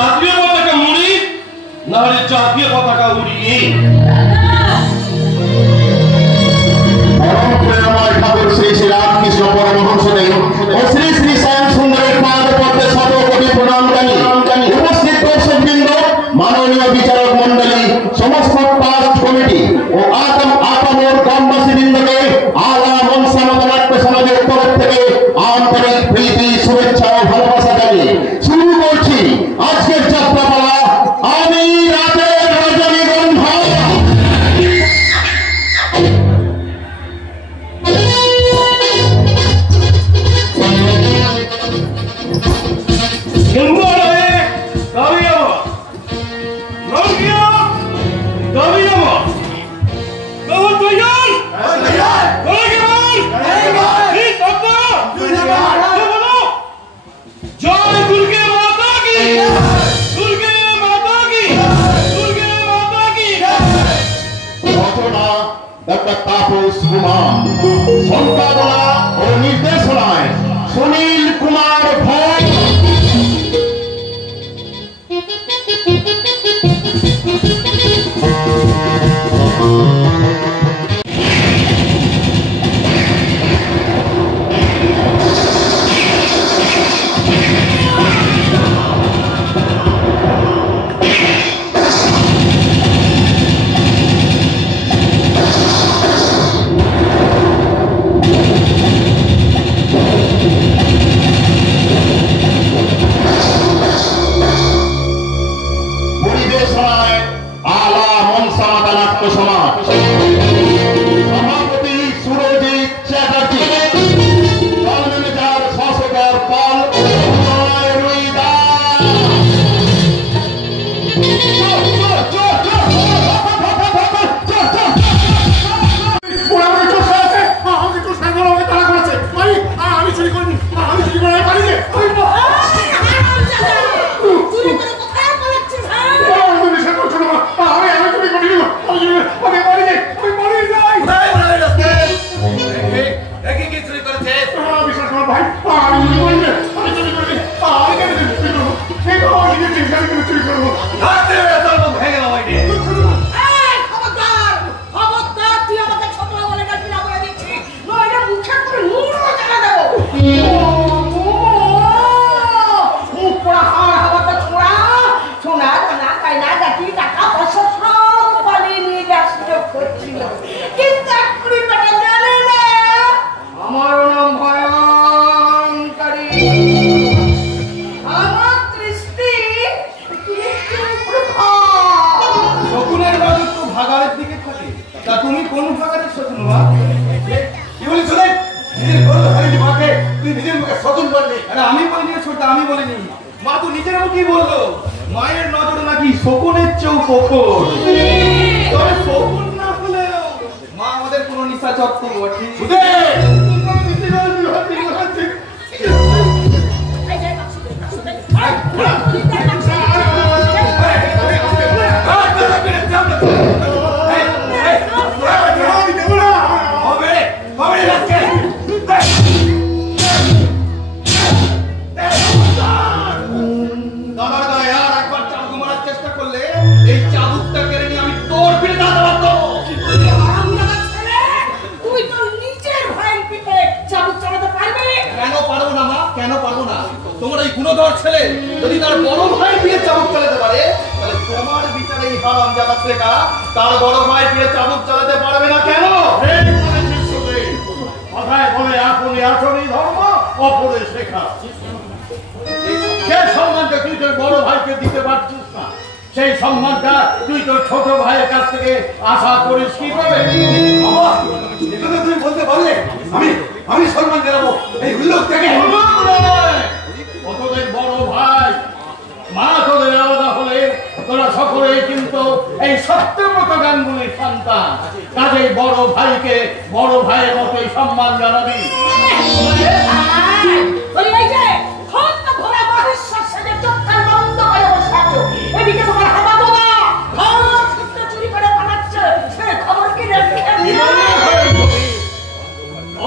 জাতীয় পতাকা মুড়ি না হলে জাতীয় পতাকা উড়িয়ে ঠাকুর শ্রী শ্রী রামকৃষ্ণ পরমহংসদেব ও শ্রী শ্রী শ্যাম সুন্দরের পাদ পদ্মে শত কোটি প্রণাম জানি উপস্থিত দর্শকবৃন্দ, মাননীয় বিচারক মন্ডলী, সমস্ত ট্রাস্ট কমিটি ও আপামর গ্রামবাসীবৃন্দকে আলা মনসা নাট্য সমাজের তরফ থেকে আন্তরিক প্রীতি, শুভেচ্ছা ও ভালোবাসা জানিয়ে শুরু করছি আজকের যাত্রাপালা আমি রাতের রজনীগন্ধা। ডক্টর তাপস কুমার, সম্পাদনা ও নির্দেশনায় সুনীল কুমার ভট্ট।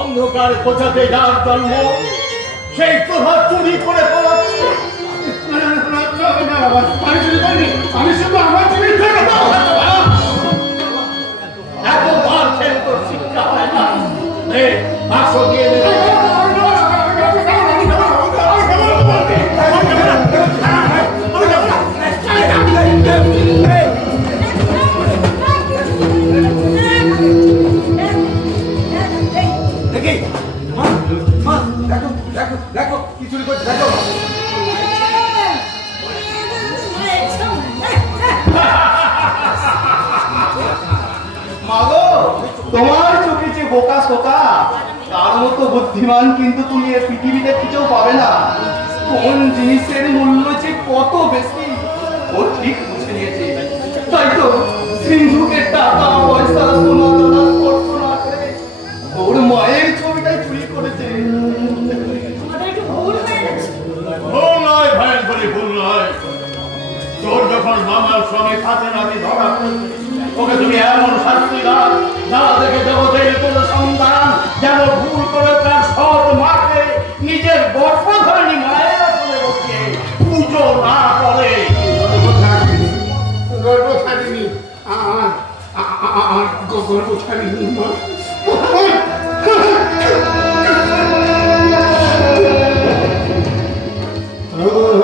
অন্ধকার কোথাতে যার জন্ম সেই প্রভাব চুরি করে পালাচ্ছে। আমি চুরি করিনি, আমি শুধু আমার জিনিস থেকে এতবার ফেল তোর শিক্ষা হয় না। বাক্স দিয়ে দে। দেখি মা, দেখো দেখো দেখো কি চুরি করছে দেখো। মাগো, তোমার চোখে যে বোকা শোকা তার মতো বুদ্ধিমান কিন্তু তুমি এই পৃথিবীতে খুঁজেও পাবে না। কোন জিনিসের মূল্য যে কত বেশি ও ঠিক বুঝে নিয়েছে। তাই তো সিন্ধুকে টাকা পয়সা সোনা দানা স্পর্শ না করে ওর মায়ের ছবিটাই চুরি করেছে। ভুল নয় ভাইয়ের বলি, ভুল নয়। তোর যখন মামার সঙ্গে সাথে নাতি ধরা ওকে তুমি এমন শাস্তি দাও যা দেখে জগতের কোন সন্তান যেন ভুল করে তার সৎ মাকে নিজের গর্ভধারণী মায়ের আসলে বসে পুজো না করে। গর্ভধারিণী গর্ভধারিণী মা,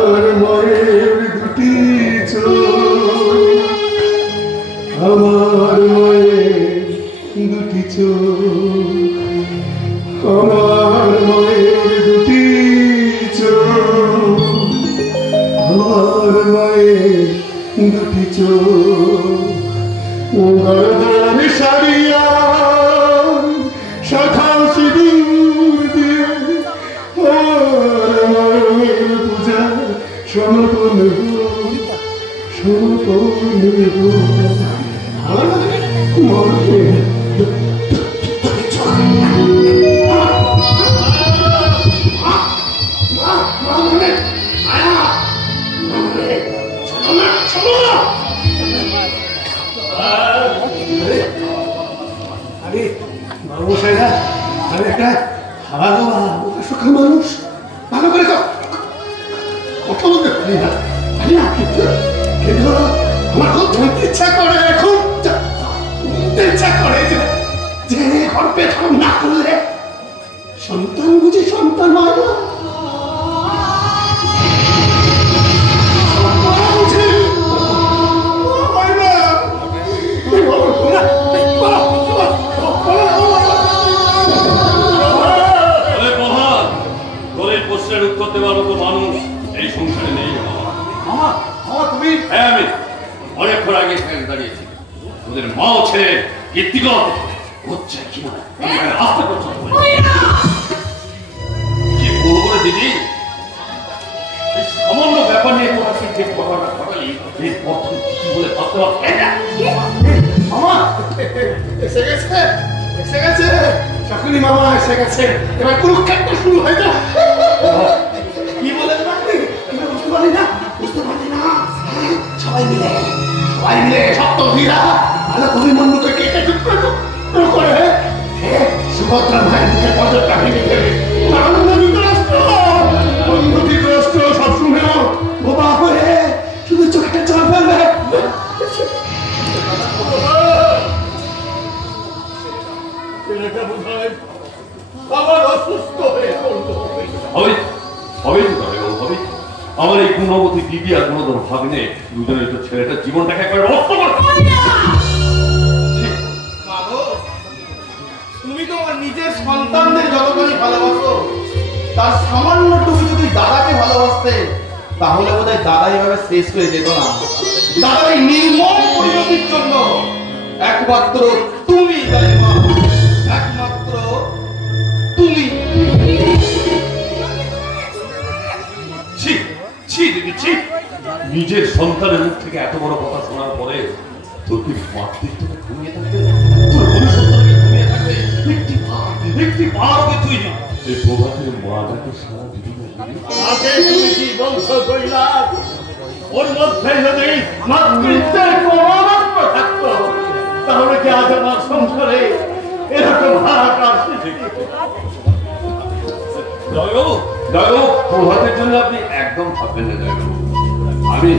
আমার মায়ের দুটি চোখ, আমার মায়ের দুটি চোখ, আমার মায়ের দুটি চোখ, আমার মায়ের দুটি চোখ, গর্দান সারিয়া শাখা সিঁদুর দিয়ে আমার মায়ের পূজা সমর্পণ মানুষ ভালো করে কথা বলতে পারি না, কিন্তু আমার খুব জানতে ইচ্ছা করে, এখন ইচ্ছা করে যে গর্বে ধারণ না করলে সন্তান বুঝি সন্তান হয় না। উত্তর দেওয়ার মতো মানুষ এই সংসারে নেই। তুমি আমি অনেকক্ষণ আগে দাঁড়িয়েছি, তোদের মাও ছেলে কীর্তিকর হচ্ছে কিনা আসতে করছো কি বলবো রে দিদি, এই সামান্য ব্যাপার নিয়ে তোরা কি যে কথাটা ঘটালি এই পথ বলে ভাবতে পারছি না। মামা এসে গেছে, এসে গেছে, চাকুরি মামা এসে গেছে, এবার কুরুক্ষেত্র শুরু হয়ে যায়। কি বলেন আপনি? বুঝতে পারি না, বুঝতে পারি না। সবাই মিলে সপ্তমীরা ভালো অভিমন্যুকে কেটে টুকরো টুকরো করে সুভদ্রা ভাইয়ের মুখে পদকটা ভেঙে দেবে। ধৃতরাষ্ট্র সবসময় বোবা হয়ে শুধু চোখে জল ফেলবে। ছেলেটা বোধহয় আবার অসুস্থ হয়ে হবে আমার এই গুণবতী দিদি আর গুণধর ভাগ্নে দুজনের তো ছেলেটার জীবনটাকে একবার নষ্ট করে। তুমি তো নিজের সন্তানদের যতখানি ভালোবাসো তার সামান্যটুকু যদি দাদাকে ভালোবাসতে তাহলে বোধ হয় দাদা এভাবে শেষ হয়ে যেত না। দাদার এই নির্মম পরিণতির জন্য একমাত্র তুমি দায়ী মা, একমাত্র তুমি। নিজের সন্তানের মুখ থেকে এত বড় কথা শোনার পরে তোর কি মাতৃত্বকে ঘুমিয়ে থাকবে, তোর ভবিষ্যৎকে ঘুমিয়ে থাকবে। একটি পারকে তুই এই প্রভাতের মাটাকে সারা জীবন তুমি কি বলছো কৈলাস? ওর মধ্যে যদি মাতৃত্বের প্রমাণত্ব থাকতো তাহলে কি আজ আমার সংসারে এরকম হাহাকার সৃষ্টি হতো? জয়বাবু, প্রভাতের জন্য আপনি একদম ভাববেন না জয়বাবু। আমি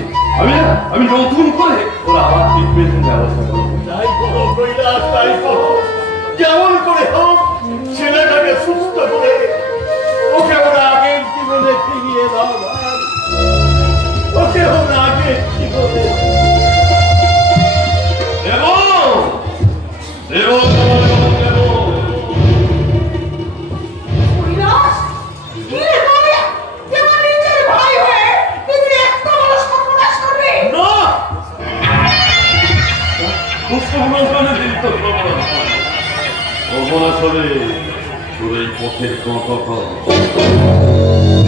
তোর এই পথের কথা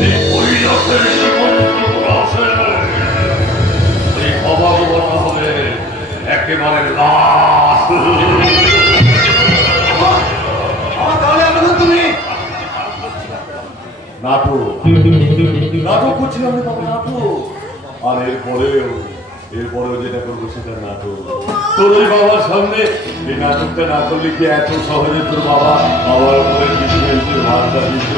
এই কৈলাসের এই অভাবতা হবে একেবারে লাশ। নাটক করছিলাম নাটক, আর এরপরেও যেটা করবো সেটা নাটক। তোর ওই বাবার সামনে এই নাটকটা না করলে কি এত সহজে তোর বাবা আমার উপরে ভাতটা দিতে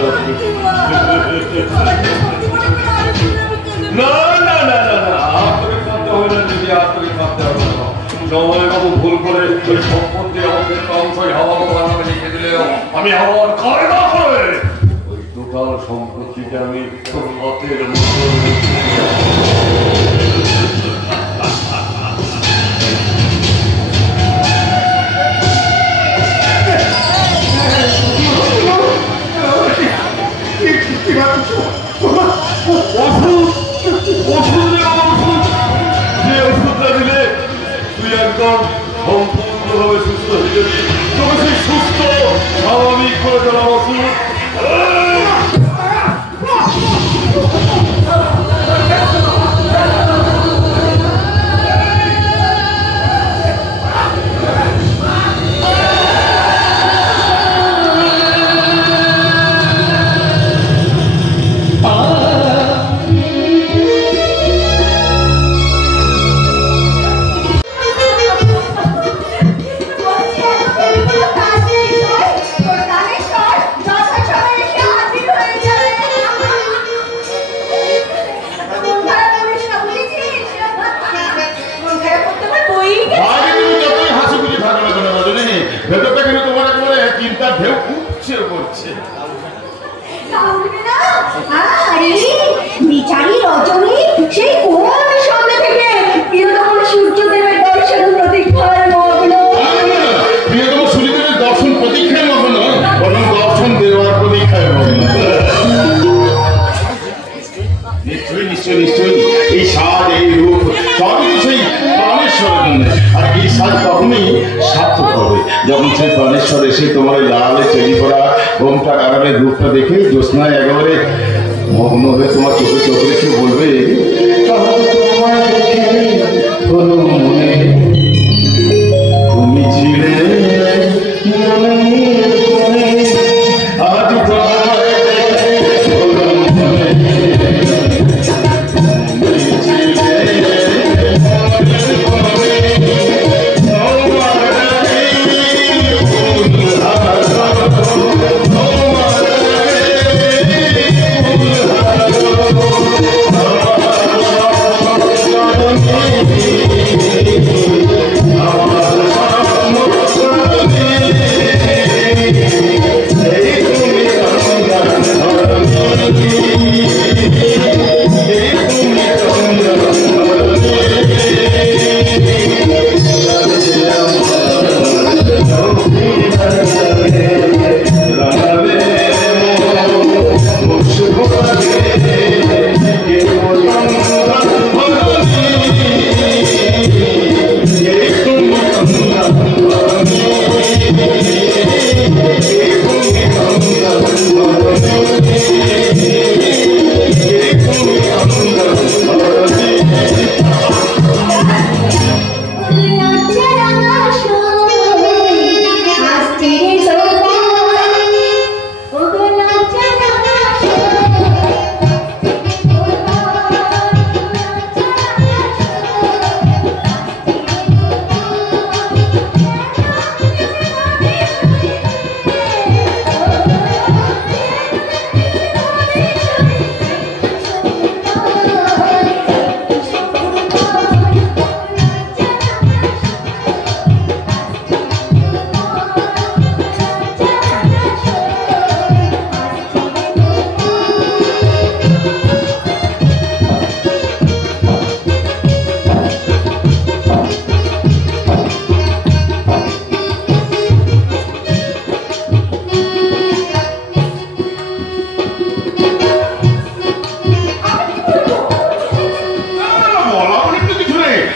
না না না না না, আর তোকে কাঁদতে হবে না দিদি, আর তোকে কাঁদতে হবে না। জমায় বাবু ভুল করে ওই সম্পত্তি আমাদের অংশই হাওয়া বাবা লিখে দিলেও আমি হাওয়ার খাই না করে ওই টোটাল সম্পত্তিটা আমি তোর হাতের একদম সম্পূর্ণভাবে সুস্থ হয়ে যাবি। তোকে সেই সুস্থ স্বাভাবিক করে তোলা ওষুধ বিচারী রজনী সেই কোন সন্ধ্যা থেকে প্রিয়তম সূর্যদেবের দর্শন প্রতীক্ষার মগ্ন। প্রিয়তম সূর্যদেবের দর্শন প্রতীক্ষায় মগ্ন, বরং দর্শন দেওয়ার প্রতীক্ষায় মগ্ন। নিশ্চয়ই নিশ্চয়ই নিশ্চয়ই এই স্বাদ এই রূপ সবই সেই প্রাণেশ্বরের জন্য। আর এই স্বাদ তখনই সার্থক হবে যখন সেই প্রাণেশ্বর এসে তোমার লালে চেরি করা ঘোমটা কারণের রূপটা দেখে জ্যোৎস্নায় একেবারে মগ্ন হয়ে তোমার চোখে চোখ রেখে বলবে তুমি ছিলে আজ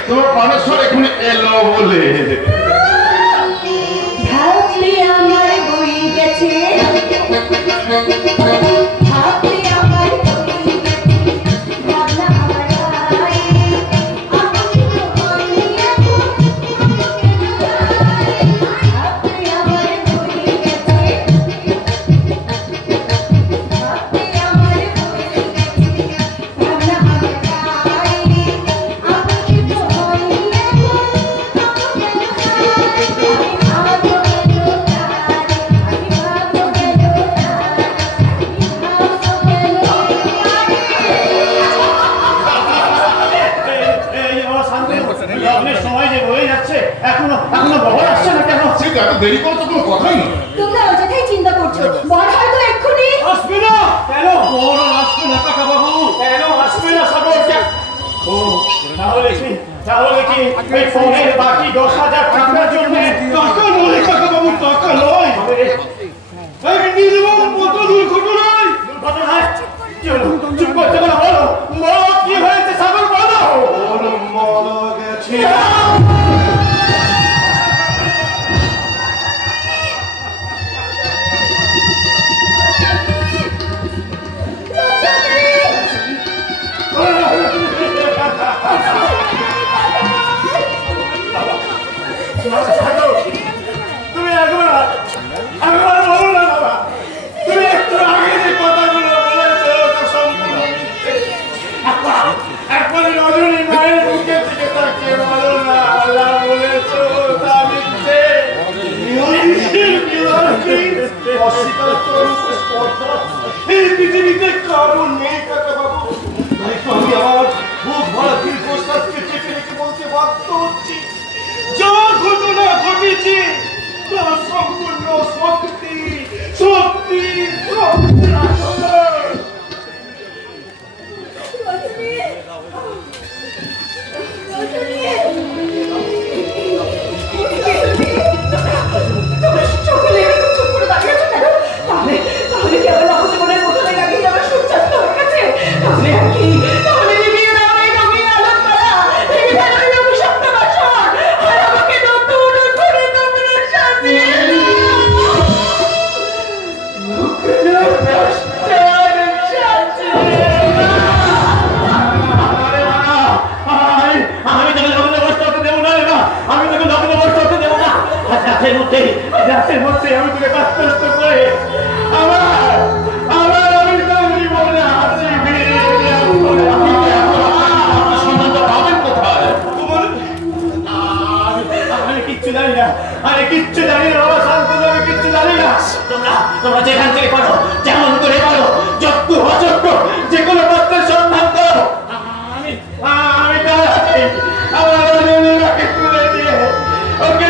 তোমার প্রাণেশ্বর এখানে এলো বলে এখনো বর আসছে না কেন? সে এত দেরি করে তো কোনো কথাই না। তোমরা অযথাই চিন্তা করছো, বর হয়তো এক্ষুনি আসবে না। কেন বর আসবে না কাকা বাবু? কেন আসবে না সাগর? ও তাহলে কি এই ফোনের বাকি 10,000 টাকার জন্য টাকা নয় কাকা বাবু, টাকা নয়, এই নির্মম কত দুর্ঘটনায় চুপ করতে বলো, বলো কি হয়েছে সাগর, বলো। মারা গেছে। তুমি একবার বলো না বাবা, তুমি একটু আগে যে কথাগুলো বলেছো একবারে রজনী মায়ের মুখের দিকে তাকিয়ে বলো না, আল্লাহ বলেছো তা মিথ্যে। অস্বীকার করো স্পর্ধা এই পৃথিবীতে কারণ নেই কাকা বাবু। তাই তো আমি আমার বুক ভরা দীর্ঘশ্বাসকে চেপে রেখে বলতে বাধ্য হচ্ছি, যা ঘটনা ঘটেছে তা সম্পূর্ণ সত্যি সত্যি সত্যি। রাতের মধ্যে আমি তোকে কষ্ট করে আমার আমি জীবনে আমি কিচ্ছু জানি না, আমি কিচ্ছু জানি না বাবা, শান্ত, আমি কিচ্ছু জানি না। তোমরা যেখান থেকে পারো যেমন করে পারো, যোগ্য অযোগ্য যে কোনো পত্রের সন্ধান করো। আমি আমার তুলে দিয়ে ওকে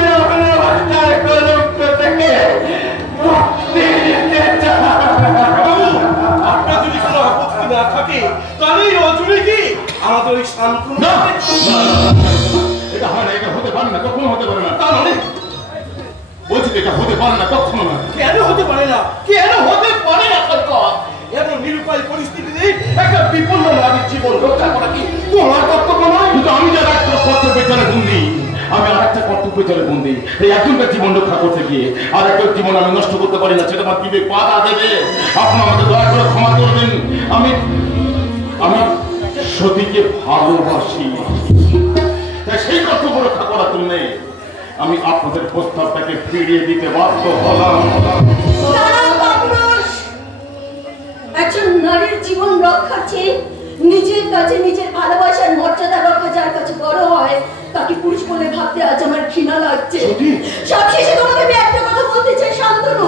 আপনার যদি কোনো আপত্তি না থাকে তাহলে রজনী কি আমাদের ওই শান্তনু? এটা হয় না, এটা হতে পারে না, কখনো হতে পারে না। তাহলে বলছি এটা হতে পারে না, কখনো না। কেন হতে পারে না? কেন হতে পারে না? এমন নিরুপায় পরিস্থিতিতে একটা বিপন্ন নারীর জীবন রক্ষা করা কি তোমার কর্তব্য নয়? কিন্তু আমি যারা একটা কর্তব্যের জন্য বন্দি, আমি আর একটা কর্তব্যের জন্য বন্দি। এই একজনকার জীবন রক্ষা করতে গিয়ে আর একটা জীবন আমি নষ্ট করতে পারি না, সেটা আমার বিবেক বাধা দেবে। আপনি আমাকে দয়া করে ক্ষমা করবেন। আমি সতীকে ভালোবাসি, তাই সেই কর্তব্য রক্ষা করার জন্য আমি আপনাদের প্রস্তাবটাকে ফিরিয়ে দিতে বাধ্য হলাম। একজন নারীর জীবন রক্ষা চেয়ে নিজের কাছে নিজের ভালোবাসার মর্যাদা রক্ষা যার কাছে বড় হয় তাকে পুরুষ বলে ভাবতে আজ আমার ঘৃণা লাগছে। সবশেষে তোমাকে আমি একটা কথা বলতে চাই শান্তনু,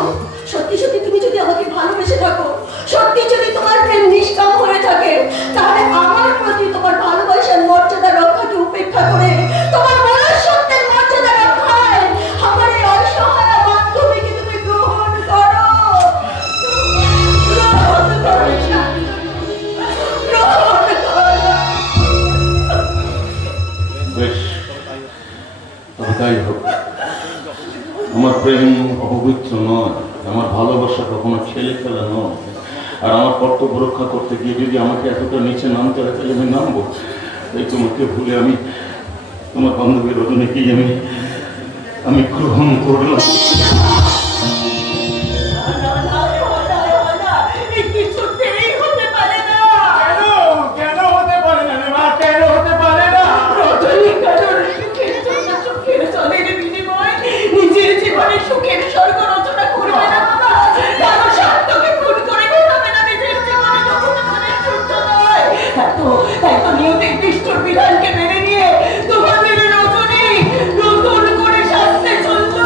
সত্যি সত্যি তুমি যদি আমাকে ভালোবেসে থাকো, সত্যি যদি তোমার প্রেম নিষ্কাম হয়ে থাকে, তাহলে আমার প্রতি তোমার ভালোবাসার মর্যাদা রক্ষাকে উপেক্ষা করে তোমার মনুষ্যত্বের মর্যাদা রক্ষায় আমার এই অসহায় বান্ধবীকে তুমি গ্রহণ করো। বেশ, তবে তাই হোক। আমার প্রেম অপবিত্র নয়, আমার ভালোবাসা কখনো ছেলে ফেলা নয়। আর আমার কর্তব্য রক্ষা করতে গিয়ে যদি আমাকে এতটা নিচে নামতে হয় তাহলে আমি নামবো। এই তোমাকে ভুলে আমি তোমার বান্ধবী রজনীকেই আমি গ্রহণ করলাম। সুখের স্বর্গ রচনা করবে না বাবা, কারো স্বার্থকে খুন করে ঘটাবে না নিজের জীবনে যতক্ষণে সূর্য নয়। তাই তো নিয়তির নিষ্ঠুর বিধানকে মেনে নিয়ে তোমাদের রজনী নতুন করে শাস্তে চলল।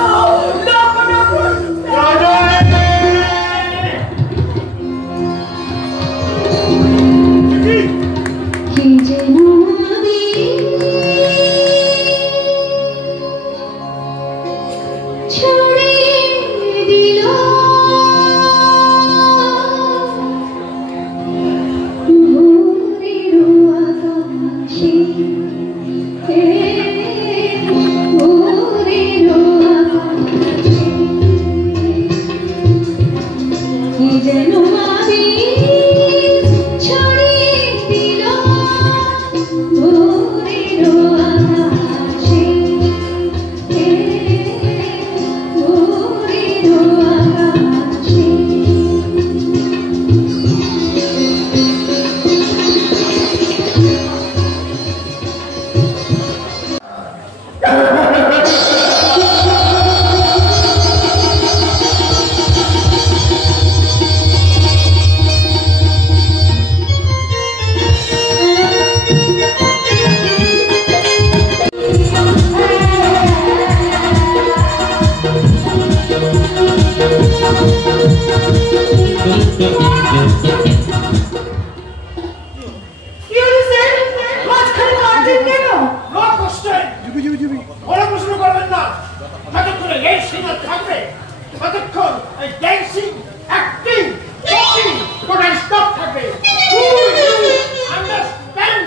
যতক্ষণ এই সিনেমা থাকবে ততক্ষণ এই dancing acting talking total stop থাকবে আন্ডারস্ট্যান্ড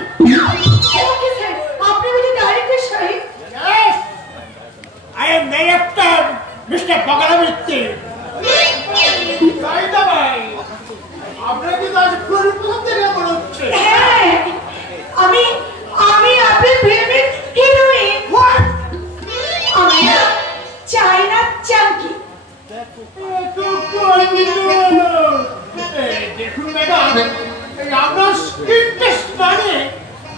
ওকে স্যার আপনি বুঝি ডাইরেক্টর সাহেব Yes, I am director, Mr. Bagalavitty. Right away. আপনারা কি আজ পুরো প্রথম থেকে মনে হচ্ছে? হ্যাঁ আমি আপনার ফিল্মের হিরোইন আমি না চায়না চাঙ্কি দেখুন ম্যাডাম আপনার স্কিন টেস্ট মানে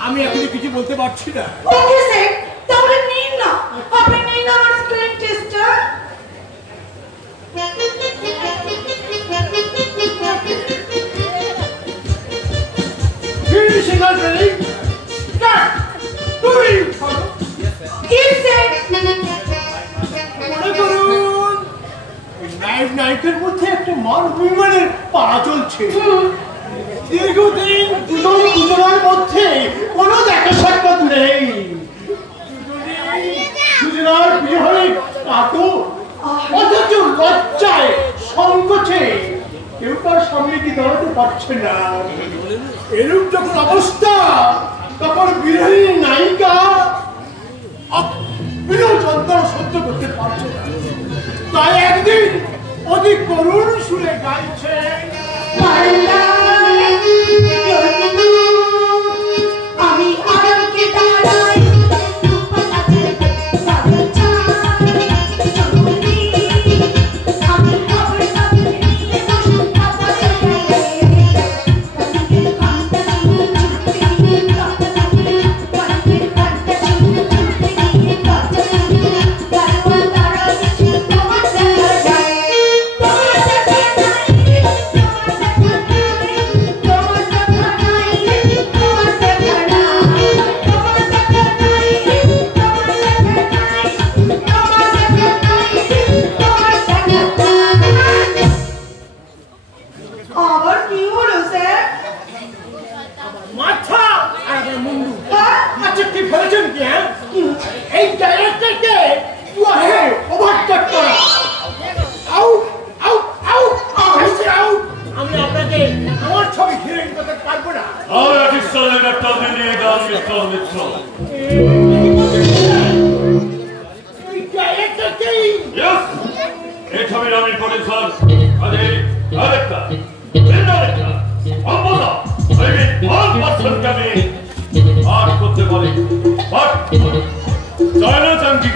আমি এখনো কিছু বলতে পারছি না। ওকে স্যার তাহলে নিন না আপনি নিন আমার screen tester Finishing training. Start. Doing. Yes sir মনে করুন নায়কের মধ্যে একটা মান অভিমানের পাড়া চলছে দীর্ঘদিন দুজনের মধ্যে কোনো দেখা সাক্ষাৎ নেই দুজনের বিয়ে হয়ে কাতো অথচ লজ্জায় সংকোচে কেউ তার সামনে কি দাঁড়াতে পারছে না এরূপ যখন অবস্থা তখন বিরোহী নায়িকা বিরোধ যন্ত্রণা সহ্য করতে পারছে না তাই একদিন অতি করুণ সুরে গাইছে আমি আরামকে দাঁড়াই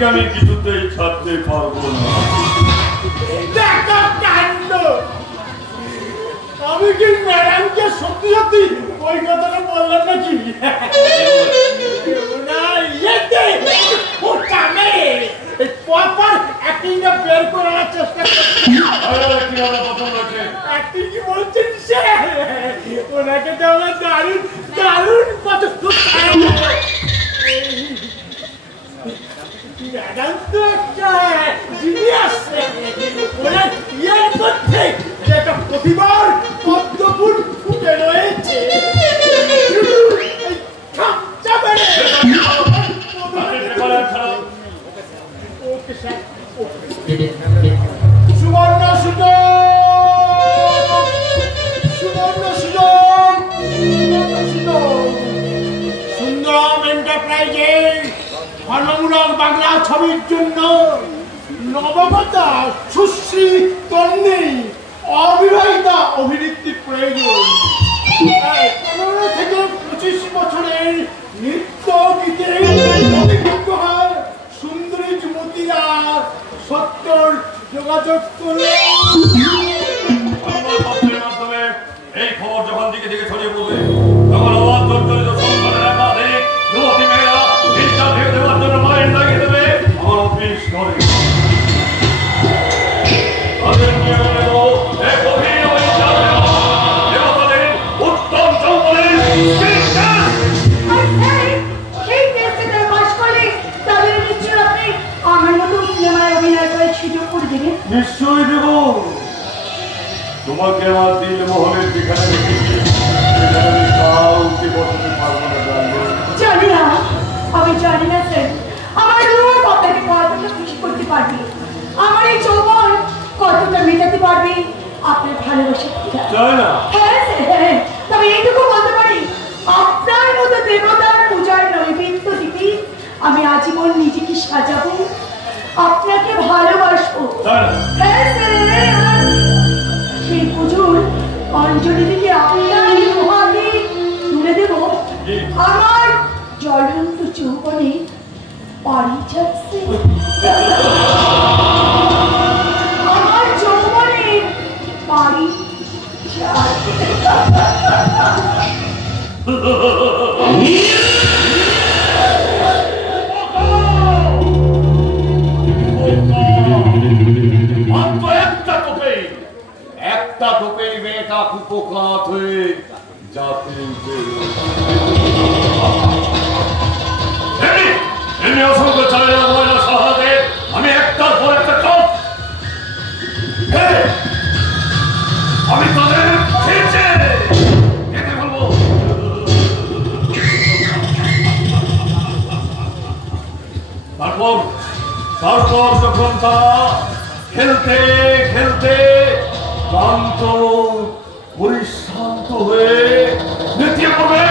আমি কিছুতেই ছাড়তে পারবো না আমি কি ম্যাডামকে সত্যি সত্যি ওই কথাটা বললাম নাকি না ইয়েতে প্রপার অ্যাক্টিংটা বের করার চেষ্টা করছি অ্যাক্টিং কি বলছেন সে ওনাকে তো আমার দারুণ দারুণ পছন্দ ম্যাডাম তো একটা জিনিয়াস ওনার ইয়ের মধ্যে একটা প্রতিবার পদ্মফুল ফুটে রয়েছে সুবর্ণ সুযোগ সুবর্ণ সুযোগ সুন্দরম এন্টারপ্রাইজে ধর্মমূলক বাংলা ছবির জন্য নবগতা সুশ্রী তন্নি অবিবাহিতা অভিনেত্রী প্রয়োজন 15 থেকে 25 বছরের নৃত্য গীতে অভিজ্ঞতার সুন্দরী যুবতীরা সত্তর যোগাযোগ করে মাধ্যমে এই খবর যখন দিকে দিকে ছড়িয়ে পড়বে তখন আবার জর্জরিত সংকটের একাধিক যুবতী মেয়েরা ইন্টারভিউ দেওয়ার জন্য লাইন লাগিয়ে দেবে আমার অফিস ঘরে তাদের নিয়ে নেব এক গভীর ইন্টারভিউ দেবতাদের উত্তম জঙ্গলের নিশ্চয়ই দেব তোমাকে আমার দিল মোহনের যেখানে রেখেছি সেখানে কাউকে বসাতে পারবো না জানি না আমি জানি না স্যার আমার রুমের কথাকে কতটা খুশি করতে পারবে আপনার ভালোবাসা তাই না? হ্যাঁ হ্যাঁ, তবে এইটুকু বলতে পারি আপনার মতো দেবতার পূজার নৈবেদ্য দিতে আমি আজীবন নিজেকে সাজাবো, আপনাকে ভালোবাসবো। হ্যাঁ সেই পুজোর অঞ্জলি থেকে আপনার হাতে তুলে দেব আমার জ্বলন্ত চৌবনে পাড়ি যাচ্ছে, আমার যৌবনে পাড়ি একটা টোপেই মেয়েটা কুপোকাত হয়ে যাতে অসংখ্য চালিয়ে মহিলা সহায়তে আমি একটার পর একটা টপ আমি তাদের খেয়েছে খেতে বলবো। তারপর যখন তারা খেলতে খেলতে ক্লান্ত পরিশ্রান্ত হয়ে নেতিয়ে পড়বে,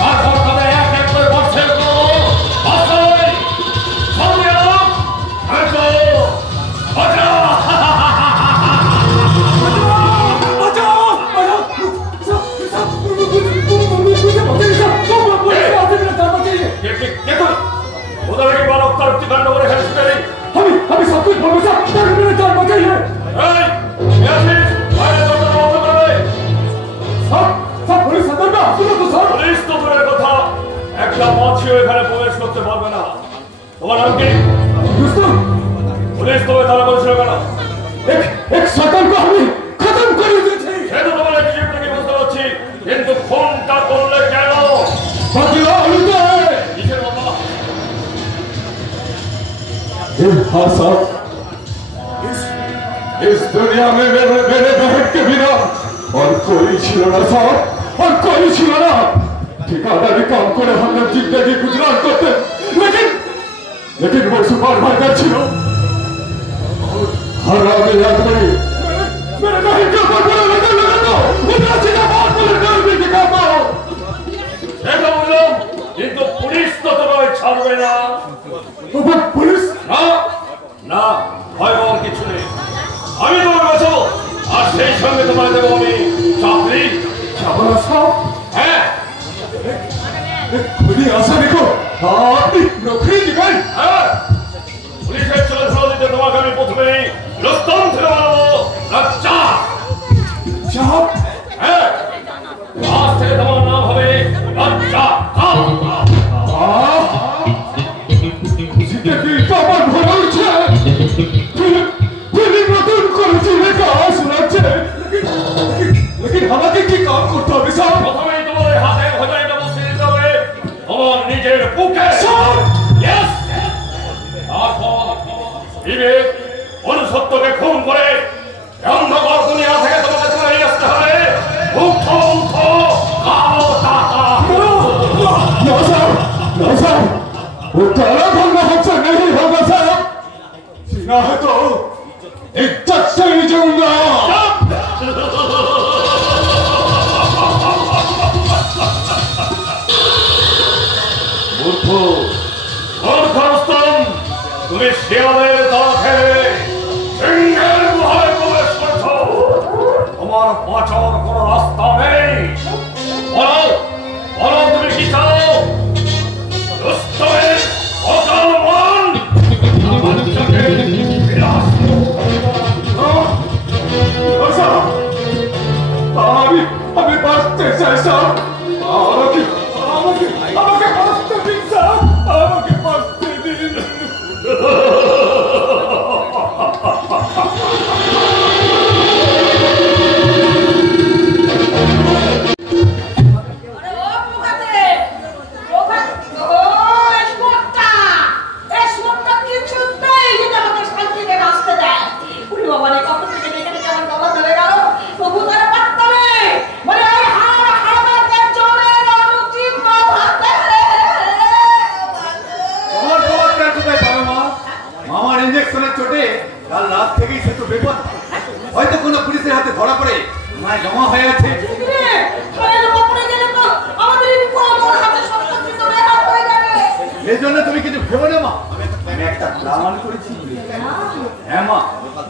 তারপর তাদের এক এক করে বর্ষের আমি সব কিছু বলবো স্যার, একটা মাছিও এখানে প্রবেশ করতে পারবে না। তোমার নাম কি? পুলিশ তবে তারা বলছিল কেন? এক সতর্ক আমি খতম করে দিয়েছি। সে তো তোমার এক জীব থেকে বুঝতে পারছি, কিন্তু ফোনটা করলে কেন? কিসের বাবা? इस दुनिया में मेरे बहन के बिना और कोई छिलो साहब, और कोई छिलो ना। ठिकादारी काम करे हम लोग जिंदगी गुजरान करते, लेकिन वो सुपरवाइजर छिलो हरामी आदमी मेरे बहन के ऊपर बड़ा नजर लगाता, उतना सीधा बात बोले डर भी दिखाता हो। देखो बोलो, কিন্তু পুলিশ তো তোমায় ছাড়বে না। পুলিশ না না, ভয় পাওয়ার কিছু নেই, আমি তোমার বাঁচাবো, আর সেই সঙ্গে তোমার দেবো আমি চাকরি। হ্যাঁ খুবই আশা দেখো আপনি নকরি দিবেন। হ্যাঁ পুলিশের চলে ফেলো দিতে তোমাকে আমি প্রথমেই রস্তম থেকে বানাবো রাজ্জা। হ্যাঁ আজ থেকে তোমার নাম হবে রাজ্জা। আমার ভয় উঠছে, নতুন করেছি लेकिन আমাকে কি কাম করতে হবে স্যার? প্রথমেই তোমার হাতে ভজাইটা বসিয়ে দিতে হবে আমার নিজের বুকে। তারপর বিবেক অনুসত্যকে খুন করে অন্ধকার দুনিয়া থেকে তোমাকে তুলে নিয়ে আসতে হবে। উঠো উঠো কালো টাকা। वो काला धंधा हमसे नहीं होगा साहब, सीना है तो इज्जत से ही जाऊंगा। তুমি শিয়ালের দল খেলে সিংহের গুহায় প্রবেশ করছো, তোমার বাঁচার কোন রাস্তা নেই। বলো বলো তুমি কি চাও? রুস্তমের অকাল মরণ, আমি বাঁচতে চাই স্যার, আমাকে বাঁচতে দিন স্যার, আমাকে বাঁচতে দিন। প্রভু তারা পাত্তা নেই, মানে হাড় হাড় জমে না। থানায় জমা হয়ে আছে। এই জন্য তুমি কিছু ভেবো না মা, আমি একটা প্ল্যান করেছি। হ্যাঁ মা,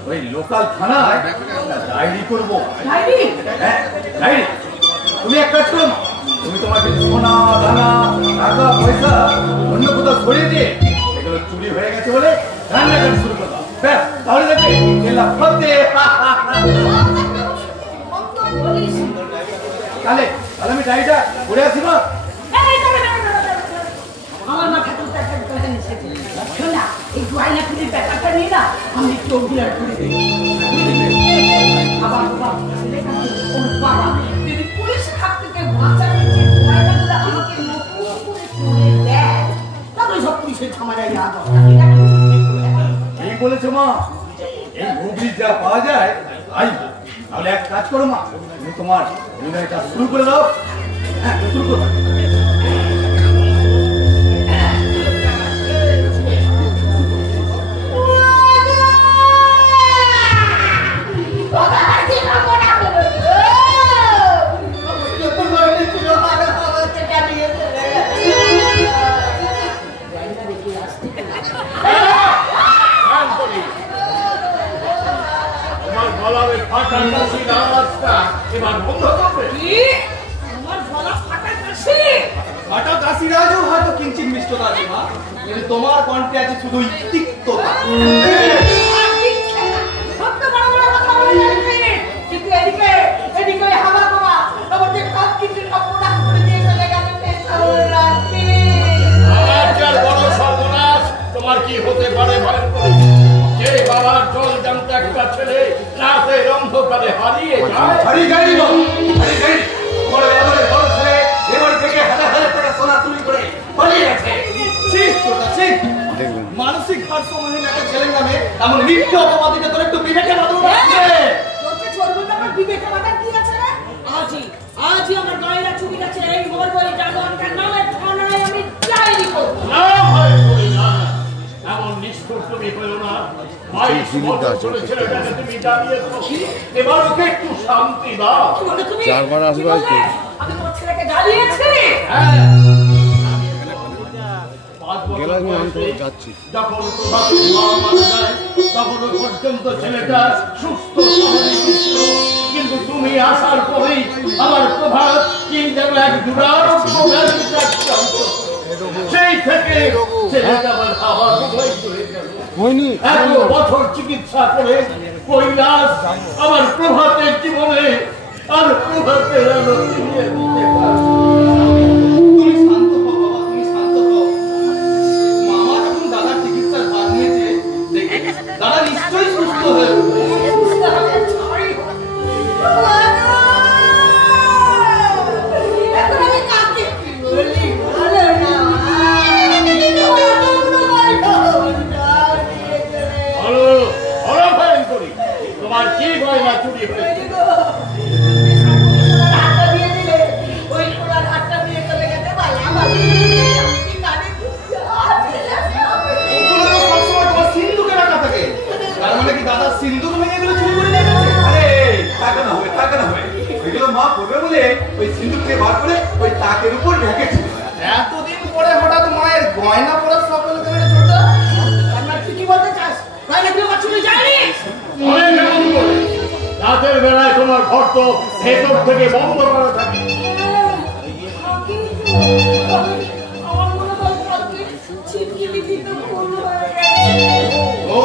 ওই লোকাল থানায় ডায়েরি করবো। হ্যাঁ ডায়েরি। তুমি এক কাজ করো মা, তুমি তোমার সোনা দানা টাকা পয়সা অন্য কোথাও ছড়িয়ে দিয়ে এগুলো চুরি হয়ে গেছে বলে রান্না কাজ শুরু করো। ব্যাস, তাহলে দেখবে এলা ফতে। তাহলে আমি ডায়েরিটা করে আসি মা। আমার মাথা এই গয়না খুলির ব্যাপারটা নিয়ে না আমি একটু অভিনয় করে দিই। বাবা যদি পুলিশ হাত থেকে বাঁচানোর যে গয়নাগুলো আমাকে নতুন করে তুলে দেয় তাহলে সব পুলিশের ঝামেলায় ঠিক বলেছো মা, এই মুভি যা পাওয়া যায় তাই। তাহলে এক কাজ করো মা, তুমি তোমার অভিনয়টা শুরু করে দাও। হ্যাঁ শুরু করো। এবার বন্ধ করবে। ফাটা কাশিরাজও হয়তো কিঞ্চিত মিষ্টতা আছে মা, কিন্তু তোমার কণ্ঠে আছে শুধু তিক্ততা। তোমার কি হতে পারে ভয় করে? যে বাবার জল জানতে একটা ছেলে রাতের অন্ধকারে হারিয়ে যায়। হারিয়ে যায়নি গো, হারিয়ে যায়নি। তোমার এবারে বড় ছেলে এবার থেকে হাজার হাজার টাকা সোনা চুরি করে পালিয়ে গেছে। মানসিক ভারসাম্যহীন একটা ছেলের নামে এমন মিথ্যে অপবাদ দিতে তোর একটু বিবেকে বাঁধো না? তোকে চলবে না, আমার বিবেকে বাঁধা কি আছে রে? আজই আমার গয়না চুরি গেছে, এই মরবই জানোয়ারটার নামে থানায় আমি ডায়েরি করব। না ভয় করি না, এমন নিষ্ঠুর তুমি হলো না। 22 বছর ধরে ছেলেটাকে তুমি জানিয়েছো, এবার ওকে একটু শান্তি দাও। চারবার আসবে আজকে। আমি তোমার ছেলেকে জ্বালিয়েছি। হ্যাঁ, যাচ্ছি। যখন প্রভাতে মা মারা যায় তখন পর্যন্ত ছেলেটা সুস্থ স্বাভাবিক ছিল, কিন্তু তুমি আসার পরেই আমার প্রভাত কি যেন এক দুরারোগ্য ব্যাধিতে আক্রান্ত। সেই থেকে ছেলেটা আমার খাবার হয়ে গেল। এত বছর চিকিৎসা করে কৈলাস আমার প্রভাতের জীবনে আর প্রভাতের আলো ফিরিয়ে দিতে পারে। তুমি শান্ত হও বাবা, তুমি শান্ত হও। মামা যখন দাদার চিকিৎসার ভার নিয়েছে দেখে দাদা নিশ্চয়ই সুস্থ হয়ে উঠবে। তোমার কি গয়না চুরি হয়েছে? সিন্ধুকে রাখা থাকে, তার মানে কি দাদা সিন্ধুক ভেঙে এগুলো চুরি করে নিয়ে গেছে? আরে টাকা না হবে, টাকা না হবে, এগুলো মা করবে বলে ওই সিন্ধুককে বার করে ওই তাকের উপর রেখেছে। এতদিন পরে হঠাৎ মায়ের গয়না পরার সকল করে ছোট। তুই কি বলতে চাস? গয়না কি আমার চুরি যায়নি? রাতের বেলায় তোমার ঘর তো ভেতর থেকে বন্ধ করা থাকে। ও,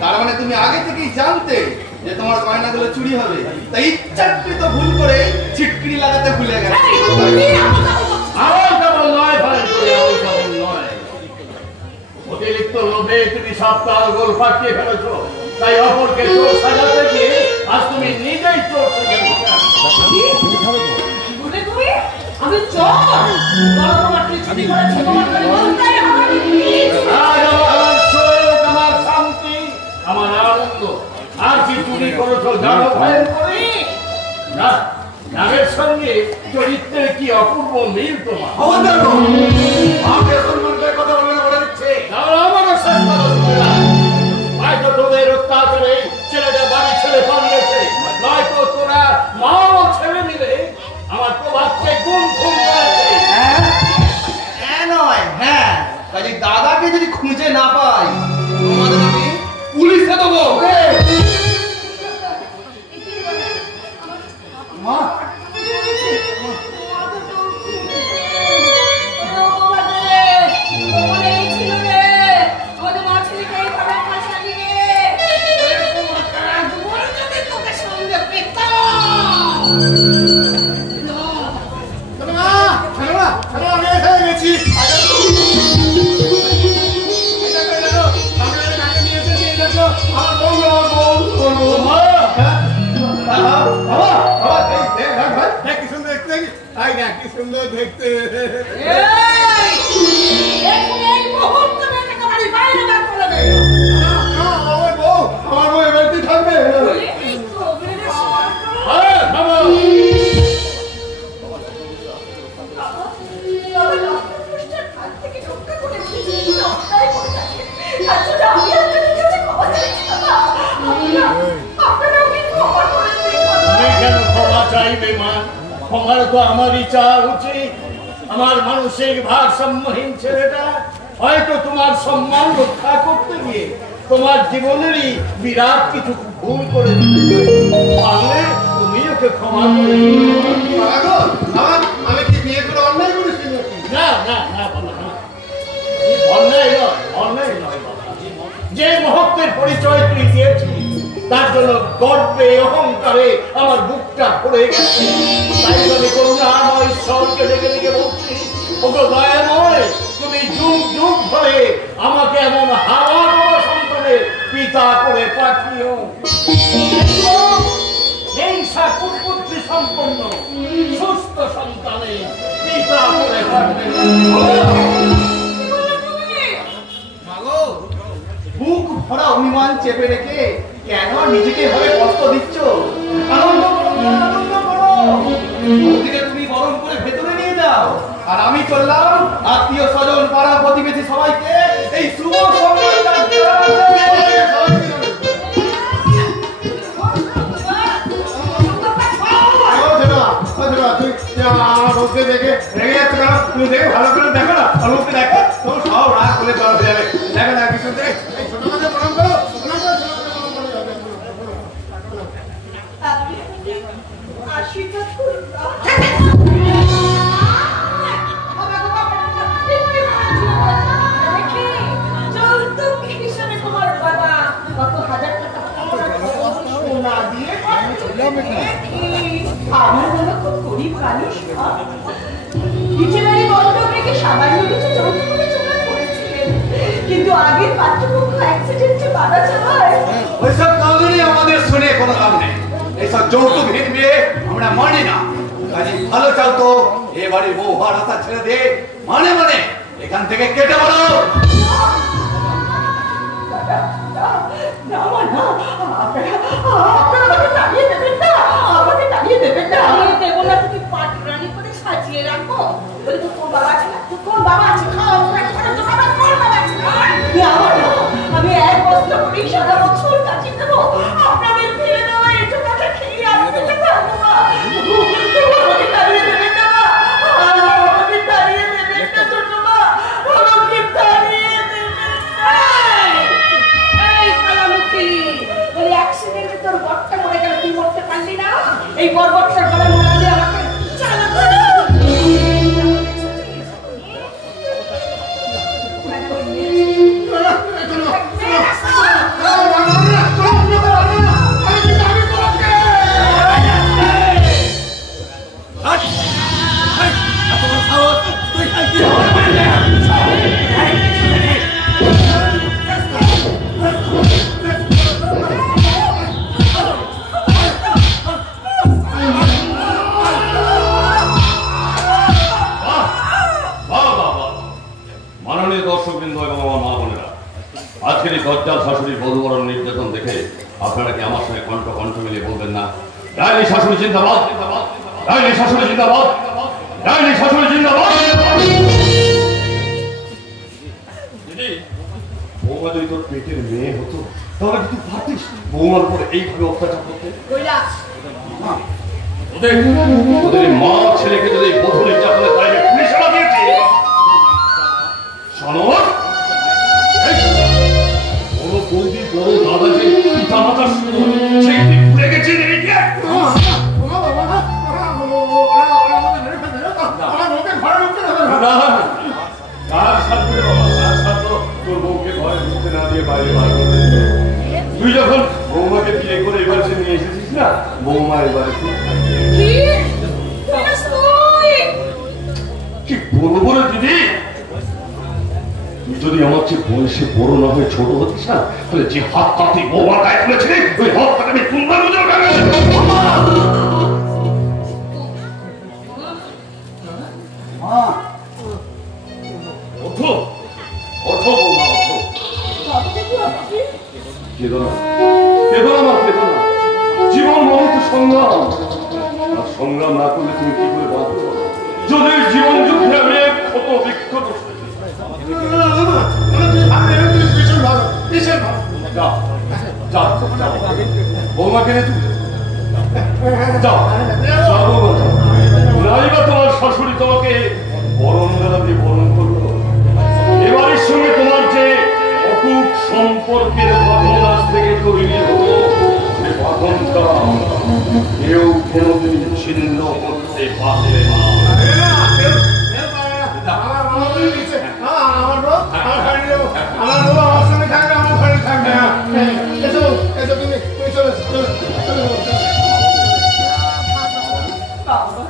তার মানে তুমি আগে থেকেই জানতে যে তোমার গয়নাগুলো চুরি হবে, তাই ইচ্ছাকৃত ভুল করে ছিটকিনি লাগাতে ভুলে গেছে। আমার কেমন নয় ভাই, আমার কেমন নয়। অতিরিক্ত লোভে তুমি সপ্তাহ গোল পাঠিয়ে ফেলেছ, তাই অপরকে চোর সাজাতে গিয়ে আজ তুমি নিজেই চোর সেজে গেছো। আমি চোর? চুরি করেছি তোমার আমার শোক, আমার শান্তি, আমার আনন্দ। আর কি চুরি করেছো জানো ভাই? না, নামের সঙ্গে চরিত্রের কি অপূর্ব মিল তোমার। কথা বলবে না বলে দিচ্ছে। আমারও শেষ হয়তো তোদের অত্যাচারে ছেলেটা বাড়ি ছেড়ে পালিয়েছে, নয়তো তোরা আমি এসে গেছি। কি সুন্দর দেখতে। আমার বউ এবার থাকবে। ক্ষমার তো আমারই চাওয়া উচিত। আমার মানসিক ভারসাম্যহীন ছেলেটা হয়তো তোমার সম্মান রক্ষা করতে গিয়ে তোমার জীবনেরই বিরাট কিছু ভুল করে পারলে তুমি ওকে ক্ষমা করে আমি কি বিয়ে করে অন্যায় করেছি? না না না বাবা, অন্যায় নয়, অন্যায় নয় বাবা। যে মুহূর্তের পরিচয় তুই দিয়েছিস তার জন্য গর্বে অহংকারে আমার বুকটা ভরে গেছে। তাই আমি করুণাময় ঈশ্বরকে ডেকে ডেকে বলছি, ওগো দয়াময়, তুমি যুগ যুগ ধরে আমাকে এমন হারা বাবা সন্তানের পিতা করে পাঠিও। হিংসা কুৎপত্তি সম্পন্ন সুস্থ সন্তানের পিতা করে বুক ভরা অভিমান চেপে রেখে কেন নিজেকে ভাবে কষ্ট দিচ্ছ? আনন্দ করো, আনন্দ করো। ওদিকে তুমি বরণ করে ভেতরে নিয়ে যাও, আর আমি চললাম আত্মীয় স্বজন পাড়া প্রতিবেশী সবাইকে এই শুভ সংবাদটা দেখে রেগে যাচ্ছে কেন? তুমি দেখে ভালো করে দেখো না, লোককে দেখো, তোমার সব রাগ করে চলা যাবে। দেখো না কিছু ছোট মাঝে প্রণাম করো। আমার বাবা খুব গরিব মানুষ, কিছু বাড়ি বন্ধ রেখে সামান্য কিছু যৌতুক জোগাড় করেছিলেন, কিন্তু আগের পাত্রপক্ষ অ্যাক্সিডেন্টে মারা যাওয়ায় ওইসব কারণে আমাদের শুনে কোনো কাম নেই। এইসব যৌতুকহীন বিয়ে আমরা মানি না। কাজে ভালো চাও তো এ বাড়ির বউ হওয়ার আশা ছেড়ে দিয়ে মানে মানে এখান থেকে কেটে পড়ো। সাজিয়ে রাখো। বাবা আছে, আমি এক বস্ত্র করি সারা বছর কাছে দেবো। আপনাদের ফিরে দেওয়া এসব কথা খেয়ে আসতে পারবো না। আমাকে তাড়িয়ে দেবেন না, আমাকে তাড়িয়ে দেবেন না ছোট মা, আমাকে তাড়িয়ে দেবেন না। এই কালামুখী, ওই অ্যাক্সিডেন্টে তোর বটটা মরে গেল, তুই মরতে পারলি না? এই বরবটটার গলায় মারা দিয়ে আমাকে চালাতে দজ্জাল শাশুড়ির বধূবরণ নির্যাতন দেখে আপনারা কি আমার সঙ্গে কণ্ঠ কণ্ঠ মিলিয়ে বলবেন না, ডাইনি শাশুড়ি জিন্দাবাদ, ডাইনি শাশুড়ি জিন্দাবাদ, ডাইনি শাশুড়ি জিন্দাবাদ। বৌমা যদি তোর পেটের মেয়ে হতো তাহলে কি তুই পারতিস বৌমার উপরে এইভাবে অত্যাচার করতে? ওদের মা ছেলেকে যদি বধূ নির্যাতনে তাই পুলিশে লাগিয়েছে সনদ বৌদি বড় দাদা যে পিতা মাতার সেই দিন ভুলে গেছে। তোর বউকে ঘরে ঢুকতে না দিয়ে বাইরে বার করে তুই যখন বৌমাকে বিয়ে করে এবার সে নিয়ে এসেছিস না, বৌমা এবারে বলবো বলে দিদি, তুই যদি আমার চেয়ে বয়সে বড় না হয়ে ছোট হতিস না, তাহলে যে হাতটা তুই বৌমা গায়ে তুলেছিলি ওই হাতটাকে আমি তুলবার বুঝে ওঠো ওঠো বৌমা ওঠো। কেঁদো না, কেঁদো না মা, কেঁদো না। জীবন মানে তো সংগ্রাম, আর সংগ্রাম না করলে তুমি কি করে বাঁচবে? যদি জীবন যুদ্ধে আমি ক্ষত বিক্ষত বৌমাকে তোমার শাশুড়ি তোমাকে বরণ দ্বারা দিয়ে বরণ করলো। এবারের সঙ্গে তোমার যে অটুট সম্পর্কের বাঁধন আজ থেকে তৈরি হলো, সে বাঁধনটা কেউ কোনোদিন ছিন্ন করতে পারবে না।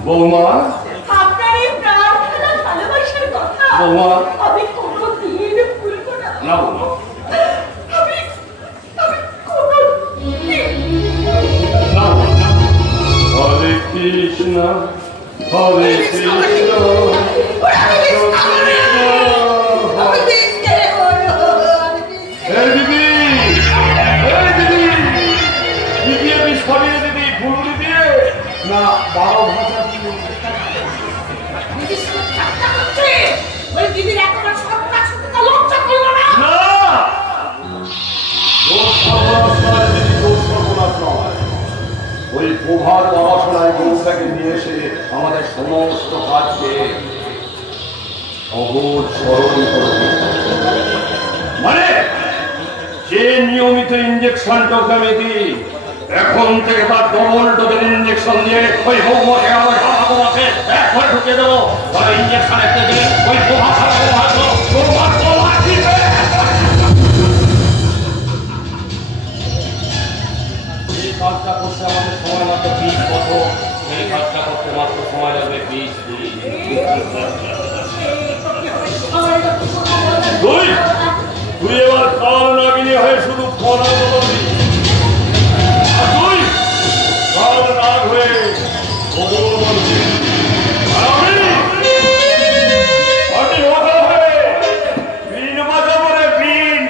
বৌমা, আপনার এই প্রার্থনা ভালোবাসার কথা বৌমা, আমি কোনোদিন ভুলব না। না বৌমা, আমি কোনোদিন না বৌমা। হরে কৃষ্ণ হরে কৃষ্ণ না 12 ভাষা ওই দিদির একটা সত্তা সত্তা লজ্জা করলো না। ওই প্রভাত পড়াশোনায় গৌসাকে নিয়ে এসে আমাদের সমস্ত কাজকে অবোধ স্মরণ করে, মানে যে নিয়মিত ইঞ্জেকশন টোকে আমি দিই, এখন থেকে তার ডবল ডোজের ইঞ্জেকশন দিয়ে ওই বৌমাকে আমার বাবাকে একবার ঢুকিয়ে দেবো। ইঞ্জেকশন একটা দিয়ে ওই এই কাজটা করতে আমাদের সময় মাত্র 20 বছর, এই কাজটা করতে মাত্র সময় লাগবে 20 দিন। তুই এবার কাল নাগিনী হয়ে শুধু কণা বলবি, আর তুই কাল নাগ হয়ে খবর বলবি, আর আমি ওঠা হয়ে বিন বাজাবো রে বিন।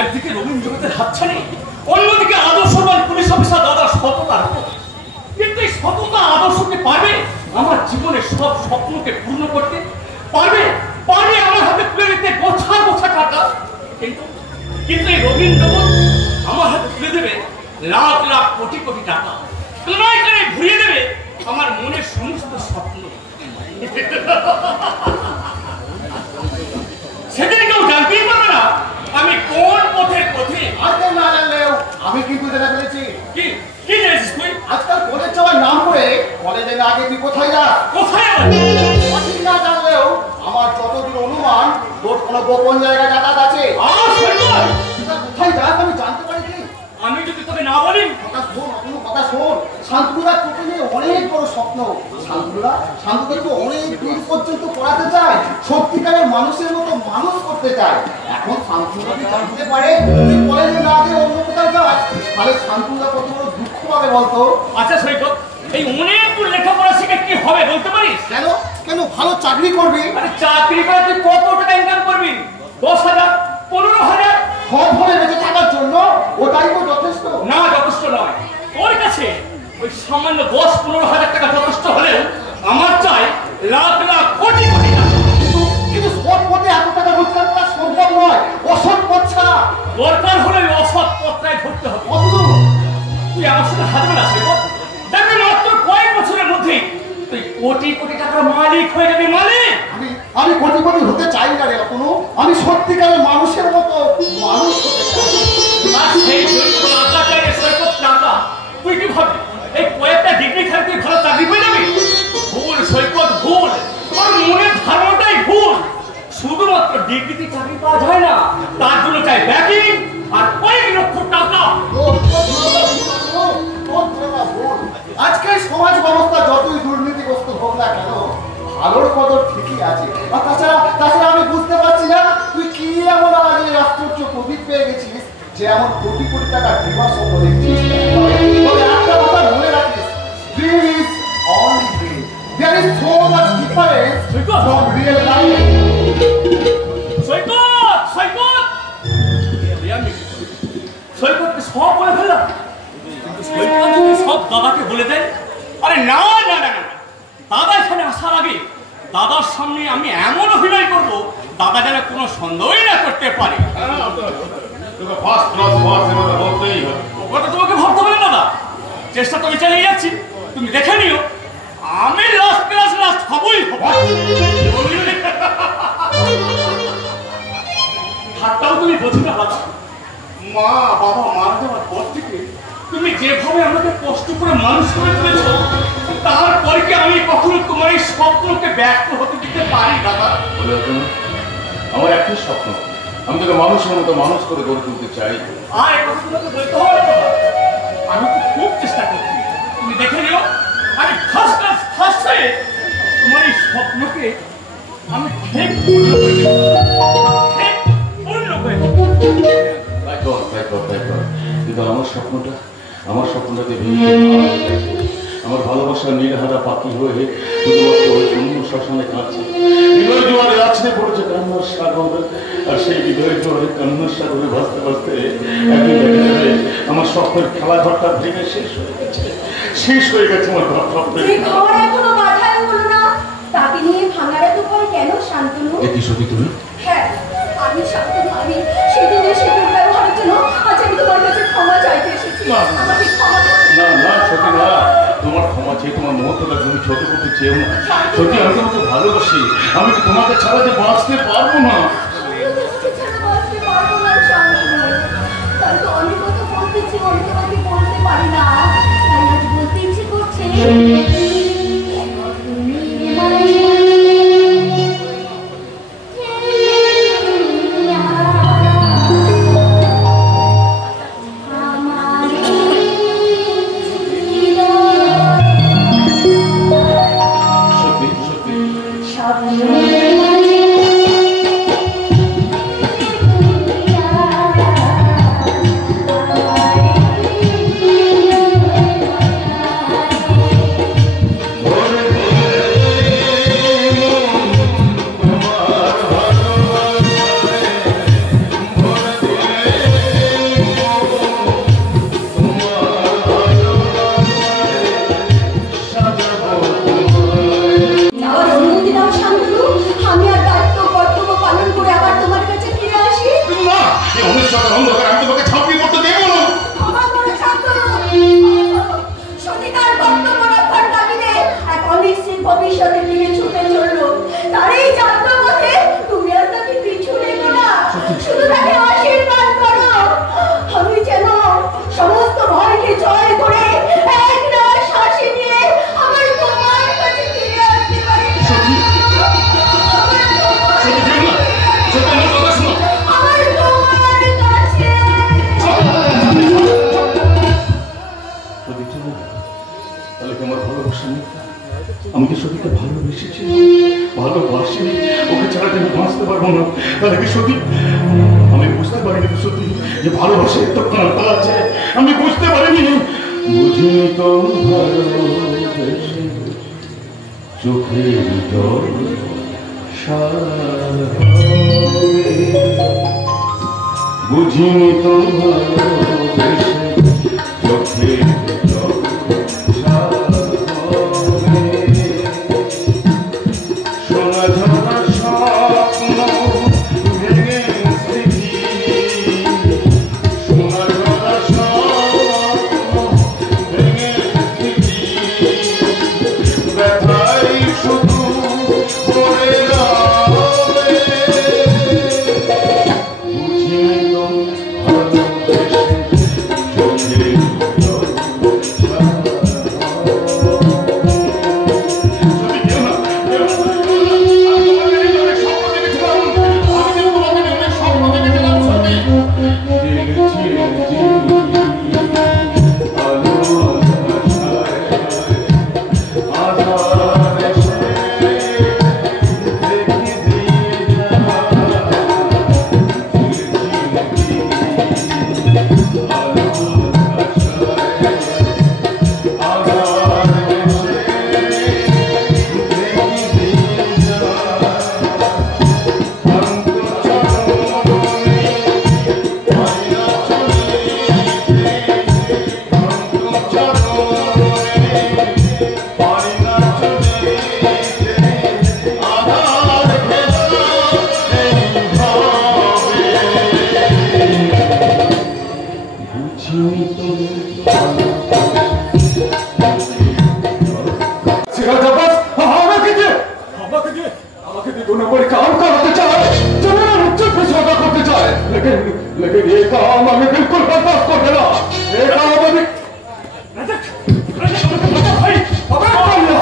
একদিকে রবীন্দ্র জগতের হাতছানি, অন্যদিকে আদর্শবান পুলিশ অফিসার দাদা সততা। কিন্তু এই সততা আদর্শকে পারবে আমার জীবনের সব স্বপ্নকে পূর্ণ করতে? পারবে পারবে আমার হাতে তুলে দিতে গোছা গোছা টাকা? কিন্তু এই রবীন্দ্র জগৎ আমার হাতে তুলে দেবে লাখ লাখ কোটি কোটি টাকা, ক্রয় করে ঘুরিয়ে দেবে আমার মনের সমস্ত স্বপ্ন। সেদিন কেউ জানতেই পারবে না আমি কোন পথের পথে। আজকাল না জানলেও আমি কিন্তু জেনে ফেলেছি। কি কি জানিস তুই? আজকাল কলেজ যাওয়ার নাম করে কলেজের আগে তুই কোথায় যাস? কোথায়? সঠিক না জানলেও আমার যতদূর অনুমান তোর কোনো গোপন জায়গায় যাতায়াত আছে। কোথায় যাস আমি জানতে পারি কি? আমি যদি তোকে না বলি? কথা শোন, কথা শোন। শান্তনুরা তোকে নিয়ে অনেক বড় স্বপ্ন। শান্তনুকে অনেক দূর পর্যন্ত পড়াতে চায়, সত্যিকারের মানুষের মতো মানুষ করতে চায়। এখন শান্তনুরা জানতে পারে তুই কলেজে না গিয়ে অন্য কোথাও যাস, তাহলে শান্তনুরা কত বড় দুঃখ পাবে বলতো। আচ্ছা সৈকত, এই অনেক দূর লেখাপড়া শিখে কি হবে বলতে পারিস? কেন কেন ভালো চাকরি করবি? আরে চাকরি করে তুই কত টাকা ইনকাম করবি? 10,000, 15,000? সব ভাবে বেঁচে থাকার জন্য ওটাই তো যথেষ্ট না, যথেষ্ট নয়। তোর কাছে ওই সামান্য 10-15,000 টাকা যথেষ্ট হলেও আমার চাই লাখ লাখ কোটি কোটি টাকা। কিন্তু সৎ পথে এত টাকা রোজগার করা সম্ভব দরকার হলে অসৎ পথটায় ধরতে হবে। তুই আমার সাথে হাত মেলাস দেখবি মাত্র কয়েক বছরের মধ্যে তুই কোটি কোটি টাকার মালিক হয়ে যাবি। মালিক আমি কোটি কোটি হতে চাই না রে কোনো, আমি সত্যিকারের মানুষের মতো মানুষ হতে চাই। আর সেই আকাশের সৈকত টাকা তুই কি ভাবি এই কয়েকটা ডিগ্রি খেলে তুই ভালো চাকরি পেয়ে যাবি? ভুল সৈকত, ভুল। তোর মনের ধারণাটাই ভুল। শুধুমাত্র ডিগ্রিতে চাকরি পাওয়া যায় না, তার জন্য চাই ব্যাকিং আর কয়েক লক্ষ টাকা। আজকে সমাজ ব্যবস্থা যতই দুর্নীতিগ্রস্ত হোক না কেন, ভালোর কদর ঠিকই আছে। আর তাছাড়া আমি বুঝতে পারছি না তুই কি এমন আগে আশ্চর্য প্রদীপ পেয়ে গেছিস যে এমন কোটি কোটি টাকা ডিমার স্বপ্ন দেখছিস। তবে একটা কথা মনে রাখিস, dream is only dream. There is so much difference from real life. সৈকত, সৈকত, সৈকতকে সব বলে ফেললাম, কিন্তু সৈকত যদি সব দাদাকে বলে দেয়, আরে না না না না, দাদা এখানে আসার আগে দাদার সামনে আমি এমন অভিনয় করবো দাদা যেন কোনো সন্দেহই না করতে পারে। তোমাকে ভাবতে হবে দাদা, চেষ্টা তুমি চালিয়ে যাচ্ছি, তুমি দেখে নিও আমি লাস্ট ক্লাস লাস্ট হবই হব। হাতটাও তুমি বোঝো না দাদা, মা বাবা মারা যাওয়ার পর থেকে তুমি যেভাবে আমাকে কষ্ট করে মানুষ করে তুলেছ, তারপরে কি আমি কখনো তোমার এই স্বপ্নকে ব্যর্থ হতে দিতে পারি দাদা? আমার একটাই স্বপ্ন, আমি তোকে মানুষের মতো মানুষ করে গড়ে তুলতে চাই। আর এই কথা তোমাকে বলতে হবে দাদা, আমি তো খুব চেষ্টা করছি, তুমি দেখে নিও আমি ফার্স্ট ক্লাস ফার্স্ট হয়ে তোমার এই স্বপ্নকে আমি ঠিক পূর্ণ করে দেব, ঠিক পূর্ণ করে দেব। কিন্তু আমার স্বপ্নটাকে আমার ভালোবাসার নির্হারা পাখি হয়ে শুধুমাত্র ওই শূন্য শ্মশানে কাঁদছে। হৃদয় জোয়ারে আছড়ে পড়েছে কান্নার সাগর, আর সেই হৃদয় জোয়ারে কান্নার সাগরে ভাসতে ভাসতে একদিন দেখা যাবে আমার স্বপ্নের খেলাঘরটা ভেঙে শেষ হয়ে গেছে আমার স্বপ্নের। তাকে নিয়ে ভাঙারে তো পরে কেন শান্তনু? কি সত্যি তুমি? হ্যাঁ আমি শান্তনু, আমি সেদিনের সেদিন ব্যবহারের জন্য আজ আমি তোমার কাছে ক্ষমা চাইতে এসেছি। আমাকে ক্ষমা করো। না না সত্যি না, তোমার ক্ষমা চেয়ে তোমার মুহূর্তটা তুমি ছোট করতে চেয়েও না। সত্যি আমি তোমাকে ভালোবাসি, আমি তোমাকে ছাড়া যে বাঁচতে পারবো না। অনেক কথা বলতেছি, অনেক তোমাকে বলতে পারি না, তাই আজ বলতে ইচ্ছে করছে। আমি কি সতীকে ভালোবেসেছি, ভালোবাসি, ওকে ছাড়া আমি বাঁচতে পারবো না? তাহলে কি সতী আমি বুঝতে পারিনি সত্যি যে ভালোবাসা এতক্ষণতা আছে, আমি বুঝতে পারিনি, বুঝিনি তো ভালোবেসে চোখের জল বুঝিনি তো ভালোবেসে চোখের জল কোনো বড় काम करते चाहे जमीन उच्च पे सौदा करते चाहे लेकिन ये काम हमें बिल्कुल बर्दाश्त कर देना ये काम हमें भाई अबे बोलिया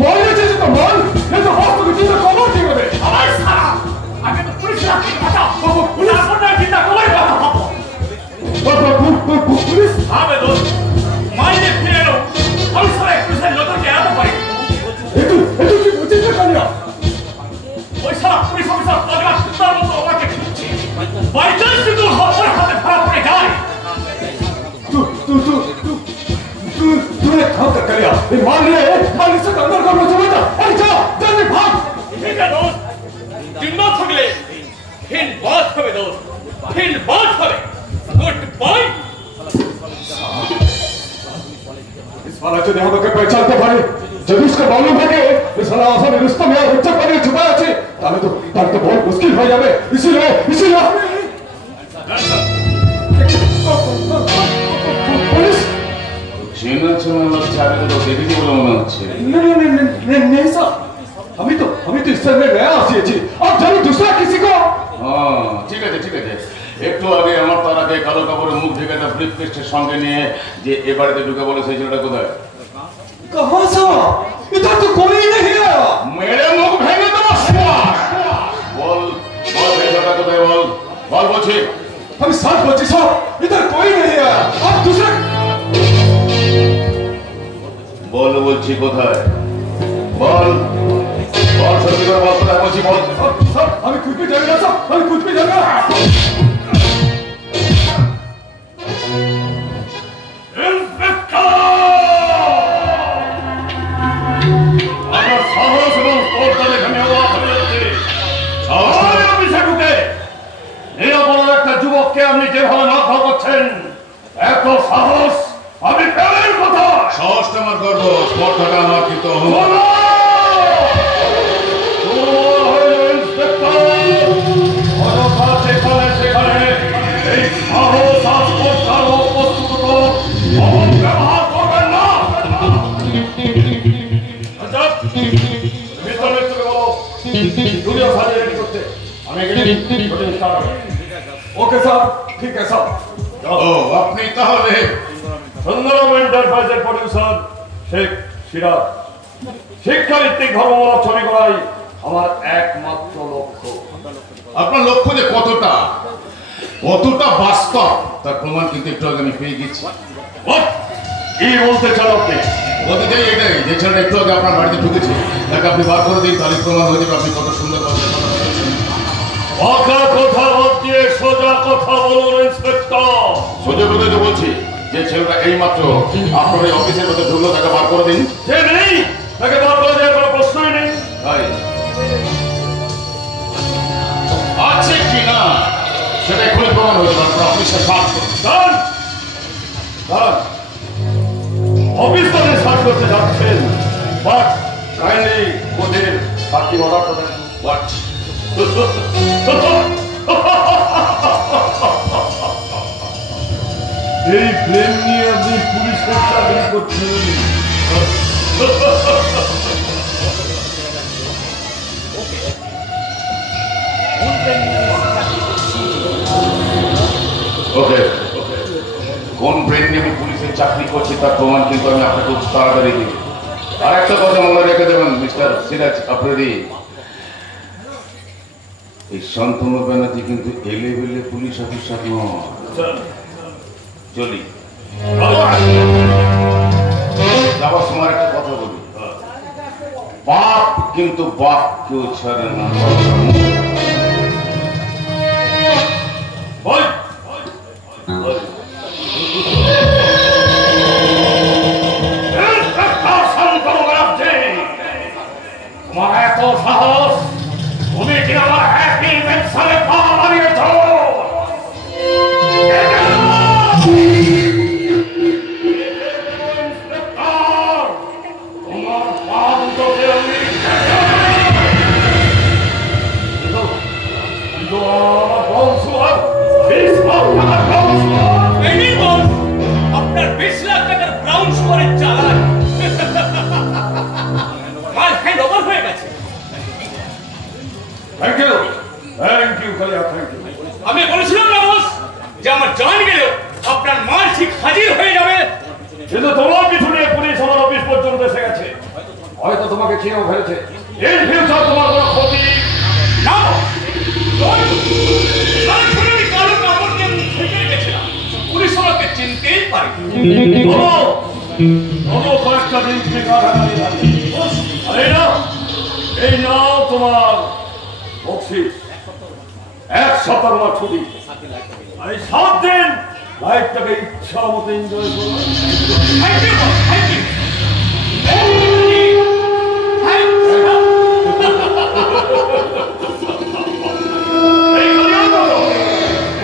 मारने चाहिए तो मान ये तो हाथ में चीज़ कवर चाहिए बे हमारे सारा आगे तो पुलिस लाके बता पुलिस को ना जिंदा कवर कर पुलिस हाँ बे दोस्त मायने फिरे लो हम सारे पुलिस लोगों के आते भाई ये तो चीज़ कर लिया ওই সারা পুলিশ অফিসার পাগলা কুত্তার মতো আমাকে খুঁজছে বাই চান্স যদি ওর হাতে ধরা পড়ে যায় तू एक काम कर लिया ये मान ले खाली से अंदर कर लो समझा अरे जा जल्दी भाग ঠিক আছে দোস্ত জিম্মা থাকলে ফির বাত হবে দোস্ত ফির বাত হবে গুড বাই इस वाला जो हम के पहचानते भाई जब इसका मालूम है कि इस वाला आसान रुस्तम या हुज्जत पर छुपाया छे ताले तो बहुत मुश्किल हो जावे इसीलिए पुलिस চেনা চেনা লাগছে আগে তো দেখেছি বলে মনে হচ্ছে नहीं सर हमें तो इस समय नया आसी थी अब जरूर दूसरा किसी को হ্যাঁ ঠিক আছে একটু আগে আমার তার আগে কালো কাপড়ে মুখ ঢেকে একটা ব্রিফকেসের সঙ্গে নিয়ে যে এ বাড়িতে ঢুকে বলে সেই ছেলেটা কোথায় कहां से इधर तो कोई नहीं है মেরে মুখ ভেঙে দেবো বল সেই ছেলেটা কোথায় বল বলছি हम साथ बच्चे साहब इधर कोई नहीं है अब दूसरा বলছি কোথায় বল সত্যি করে বল কোথায় বলছি বল सर हमें कुछ भी जानेगा सर हमें कुछ भी जानेगा যুবককে আপনি যেভাবে মারধর করছেন এত সাহস আমি পেলেন কোথায় সাহসটা আমার গর্ব স্পর্ধাটা আমার কিন্তু সেখানে এই সাহস আর প্রস্তুত ব্যবহার করবেন না জুনিয়র সার্জন রেডি করতে আমি ओके साहब ठीक है साहब ও আপনি তাহলে সুন্দরম এন্টারপ্রাইজের প্রডিউসার শেখ সিরাজ শিক্ষাভিত্তিক ধর্মমূলক ছবি করাই আমার একমাত্র লক্ষ্য আপনার লক্ষ্য যে কতটা বাস্তব তার প্রমাণ কিন্তু একটু আগে আমি পেয়ে গেছি কি বলতে চান আপনি বলতে চাই এটাই যে ছেলেটা একটু আগে আপনার বাড়িতে ঢুকেছে তাকে আপনি বার করে দিন তাহলে প্রমাণ হয়ে যাবে আপনি কত সুন্দর কথা বাদ দিয়ে সোজা কথা বলুন ইন্সপেক্টর সোজা কথাই তো বলছি যে ছেলেটা এইমাত্র আপনার এই অফিসের মধ্যে ঢুকলো তাকে বার করে দিন সে নেই তাকে বার করে দেওয়ার কোনো প্রশ্নই নেই তাই আছে কি না সেটা এখনই প্রমাণ হয়ে যাবে আপনার অফিসে সার্চ করুন দাঁড়ান অফিস তাদের সার্চ করতে যাচ্ছেন বাট কাইন্ডলি ওদের বাকি অর্ডার করবেন হোয়াট এই প্লেন নিয়ে আপনি পুলিশের চাকরি করছেন ওকে কোন ব্রেন নিয়ে আমি পুলিশের চাকরি করছি তার প্রমাণ কিন্তু আমি আপনাকে খুব তাড়াতাড়ি দিই আর একটা কথা মনে রেখে দেবেন মিস্টার সিরাজ আফ্রিদি এই শান্তনু ব্যানার্জি কিন্তু এলেবেলে পুলিশ অফিসার নয় চলি যাওয়ার সময় একটা কথা বলি বাপ কিন্তু বাপ কেউ ছাড়ে না তোমার এত সাহস তুমি কি আমার হ্যাপি মেনসারে পা মারিয়েছ তোমার পা দুটোকে আমি আপনার 20 লাখ টাকার ব্রাউন সুগারের চালান কাল হ্যান্ড ওভার হয়ে গেছে thank you Kalia, thank you. আমি বলেছিলাম না বস যে আমার জান গেল আপনার মা ঠিক হাজির হয়ে যাবে। কিন্তু তোমার পিছনে পুলিশ আমার অফিস পর্যন্ত এসে গেছে, হয়তো তোমাকে চিনেও ফেলেছে। ইন ফিউচার তোমার কোনো ক্ষতি না আমি কারো কাপড় নিয়ে মুখ থেকে গেছিলাম, পুলিশ আমাকে চিনতেই পারে। কয়েকটা দিন তুমি গাড়াগাড়ি থাকে। এই নাও তোমার বকশিস, 1 সপ্তাহ তোমার ছুটি। আর এই 7 দিন লাইফটাকে ইচ্ছা মতো এনজয় করো। Thank you boss, thank you.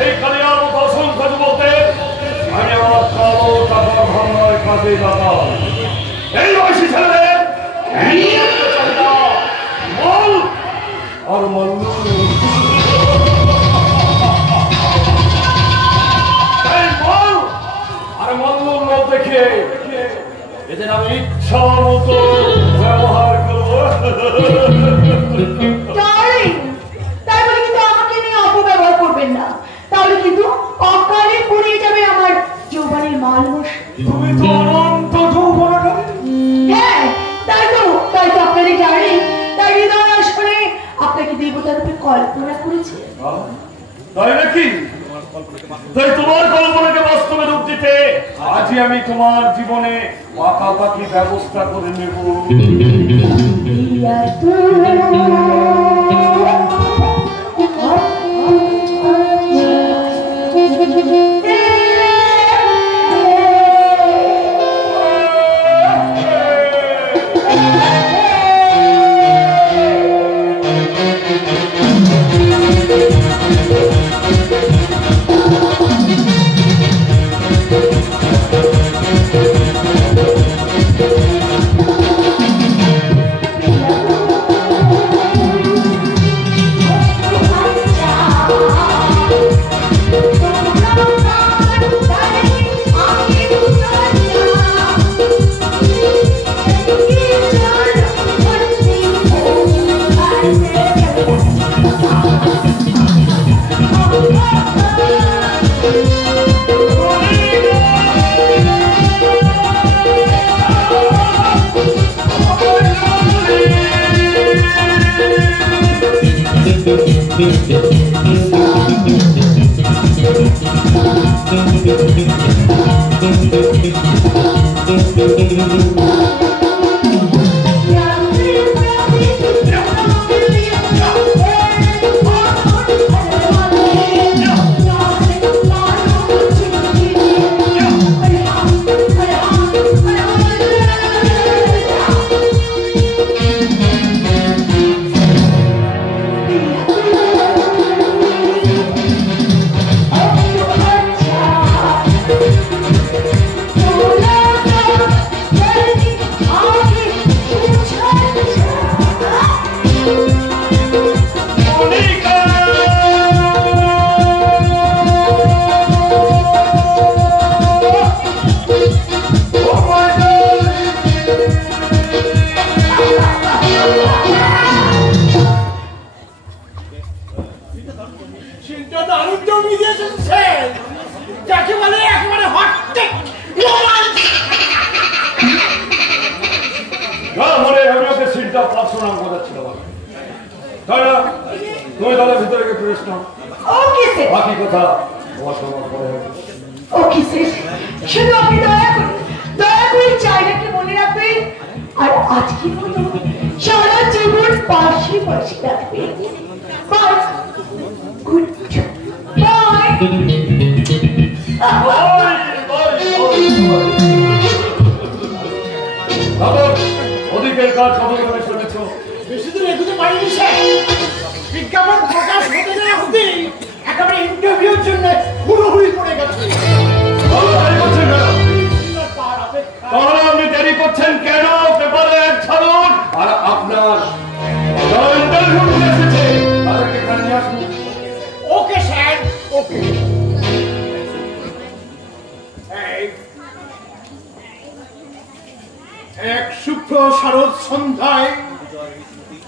এই কালিয়ার মতো অসংখ্য যুবকদের আমি আমার কালো টাকার ভাঙায় কাজে লাগাই। এই বয়সী ছেলেদের মল আর মল্লু, এই মল আর মল্লুর লোক দেখে এদের আমি ইচ্ছা মতো ব্যবহার করবো। তাই বলে কিন্তু আমাকে নিয়ে অপব্যবহার করবেন না, তাহলে কিন্তু অকালে পড়ে যাবে আমার যৌবনের মালবস। তুমি তো অনন্ত যৌবনকারী। হ্যাঁ তাই তো আপনাদের ডার্লিং তাই হৃদয় আসলে আপনাকে দেবতার রূপে কল্পনা করেছে। তাই নাকি? তাই তোমার কল্পনাকে বাস্তবে রূপ দিতে আজই আমি তোমার জীবনে পাকাপাকি ব্যবস্থা করে নেব। এক শুভ্র শারদ সন্ধ্যায়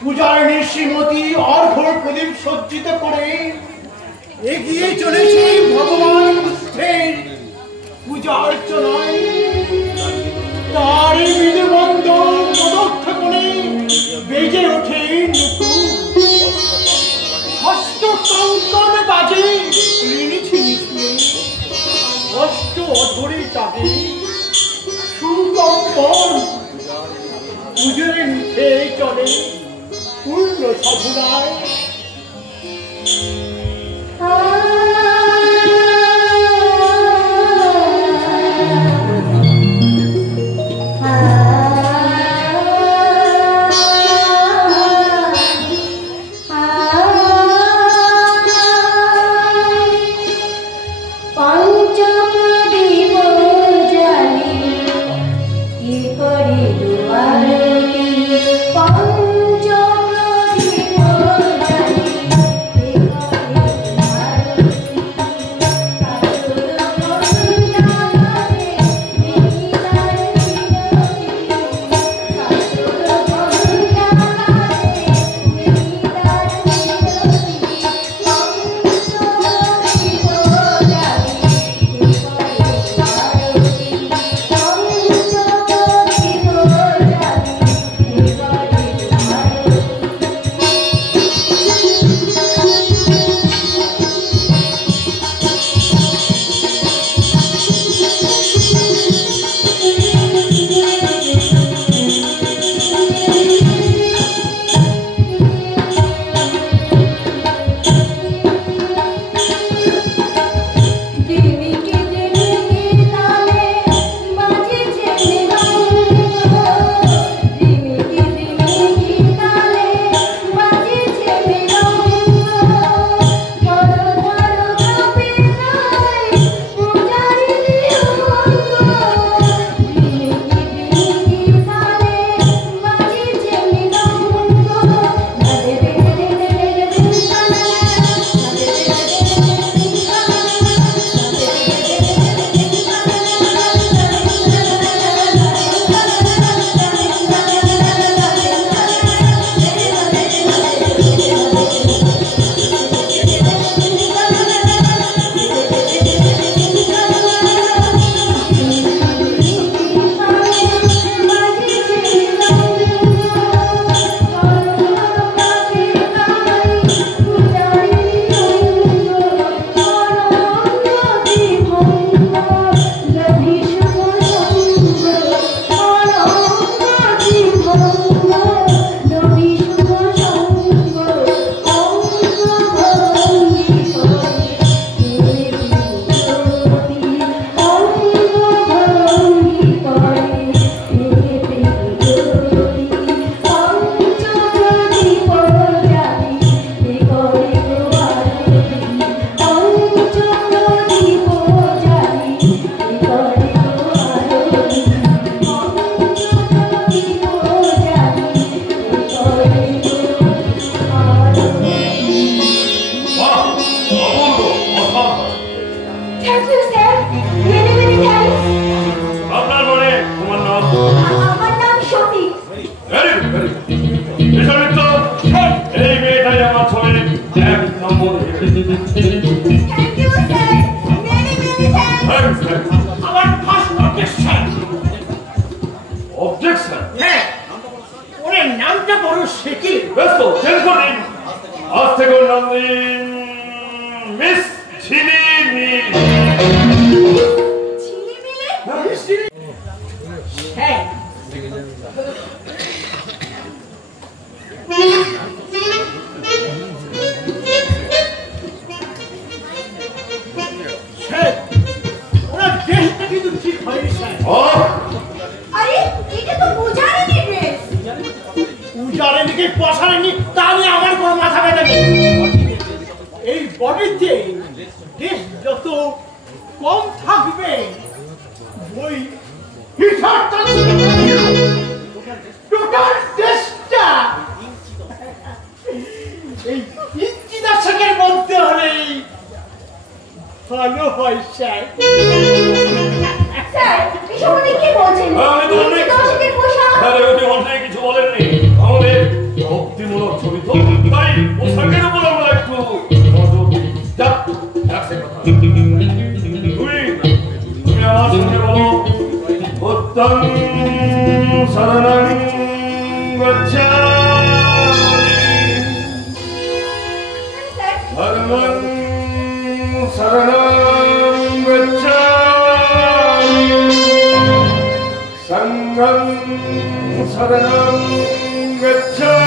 পূজারিণী শ্রীমতী অর্ঘ্য প্রদীপ সজ্জিত করে এগিয়ে চলেছে ভগবান বুদ্ধের পূজা অর্চনায়। তারই বিধিবন্ধ পদক্ষেপণে বেজে ওঠে নতুন হস্ত কঙ্কণ বাজে অষ্ট অধরে চাপে সুকম্পন পুজোরে মিঠে চলে পূর্ণ সাধনায়। ভক্তিমূলক ছবি তো, তাই পোশাকের উপর আমরা একটু নজর দিই। যাক, আছে কথা। তুমি আমার সঙ্গে বলো, বুদ্ধং শরণং গচ্ছামি, ধর্মং শরণং গচ্ছামি, সংঘং শরণং গচ্ছামি।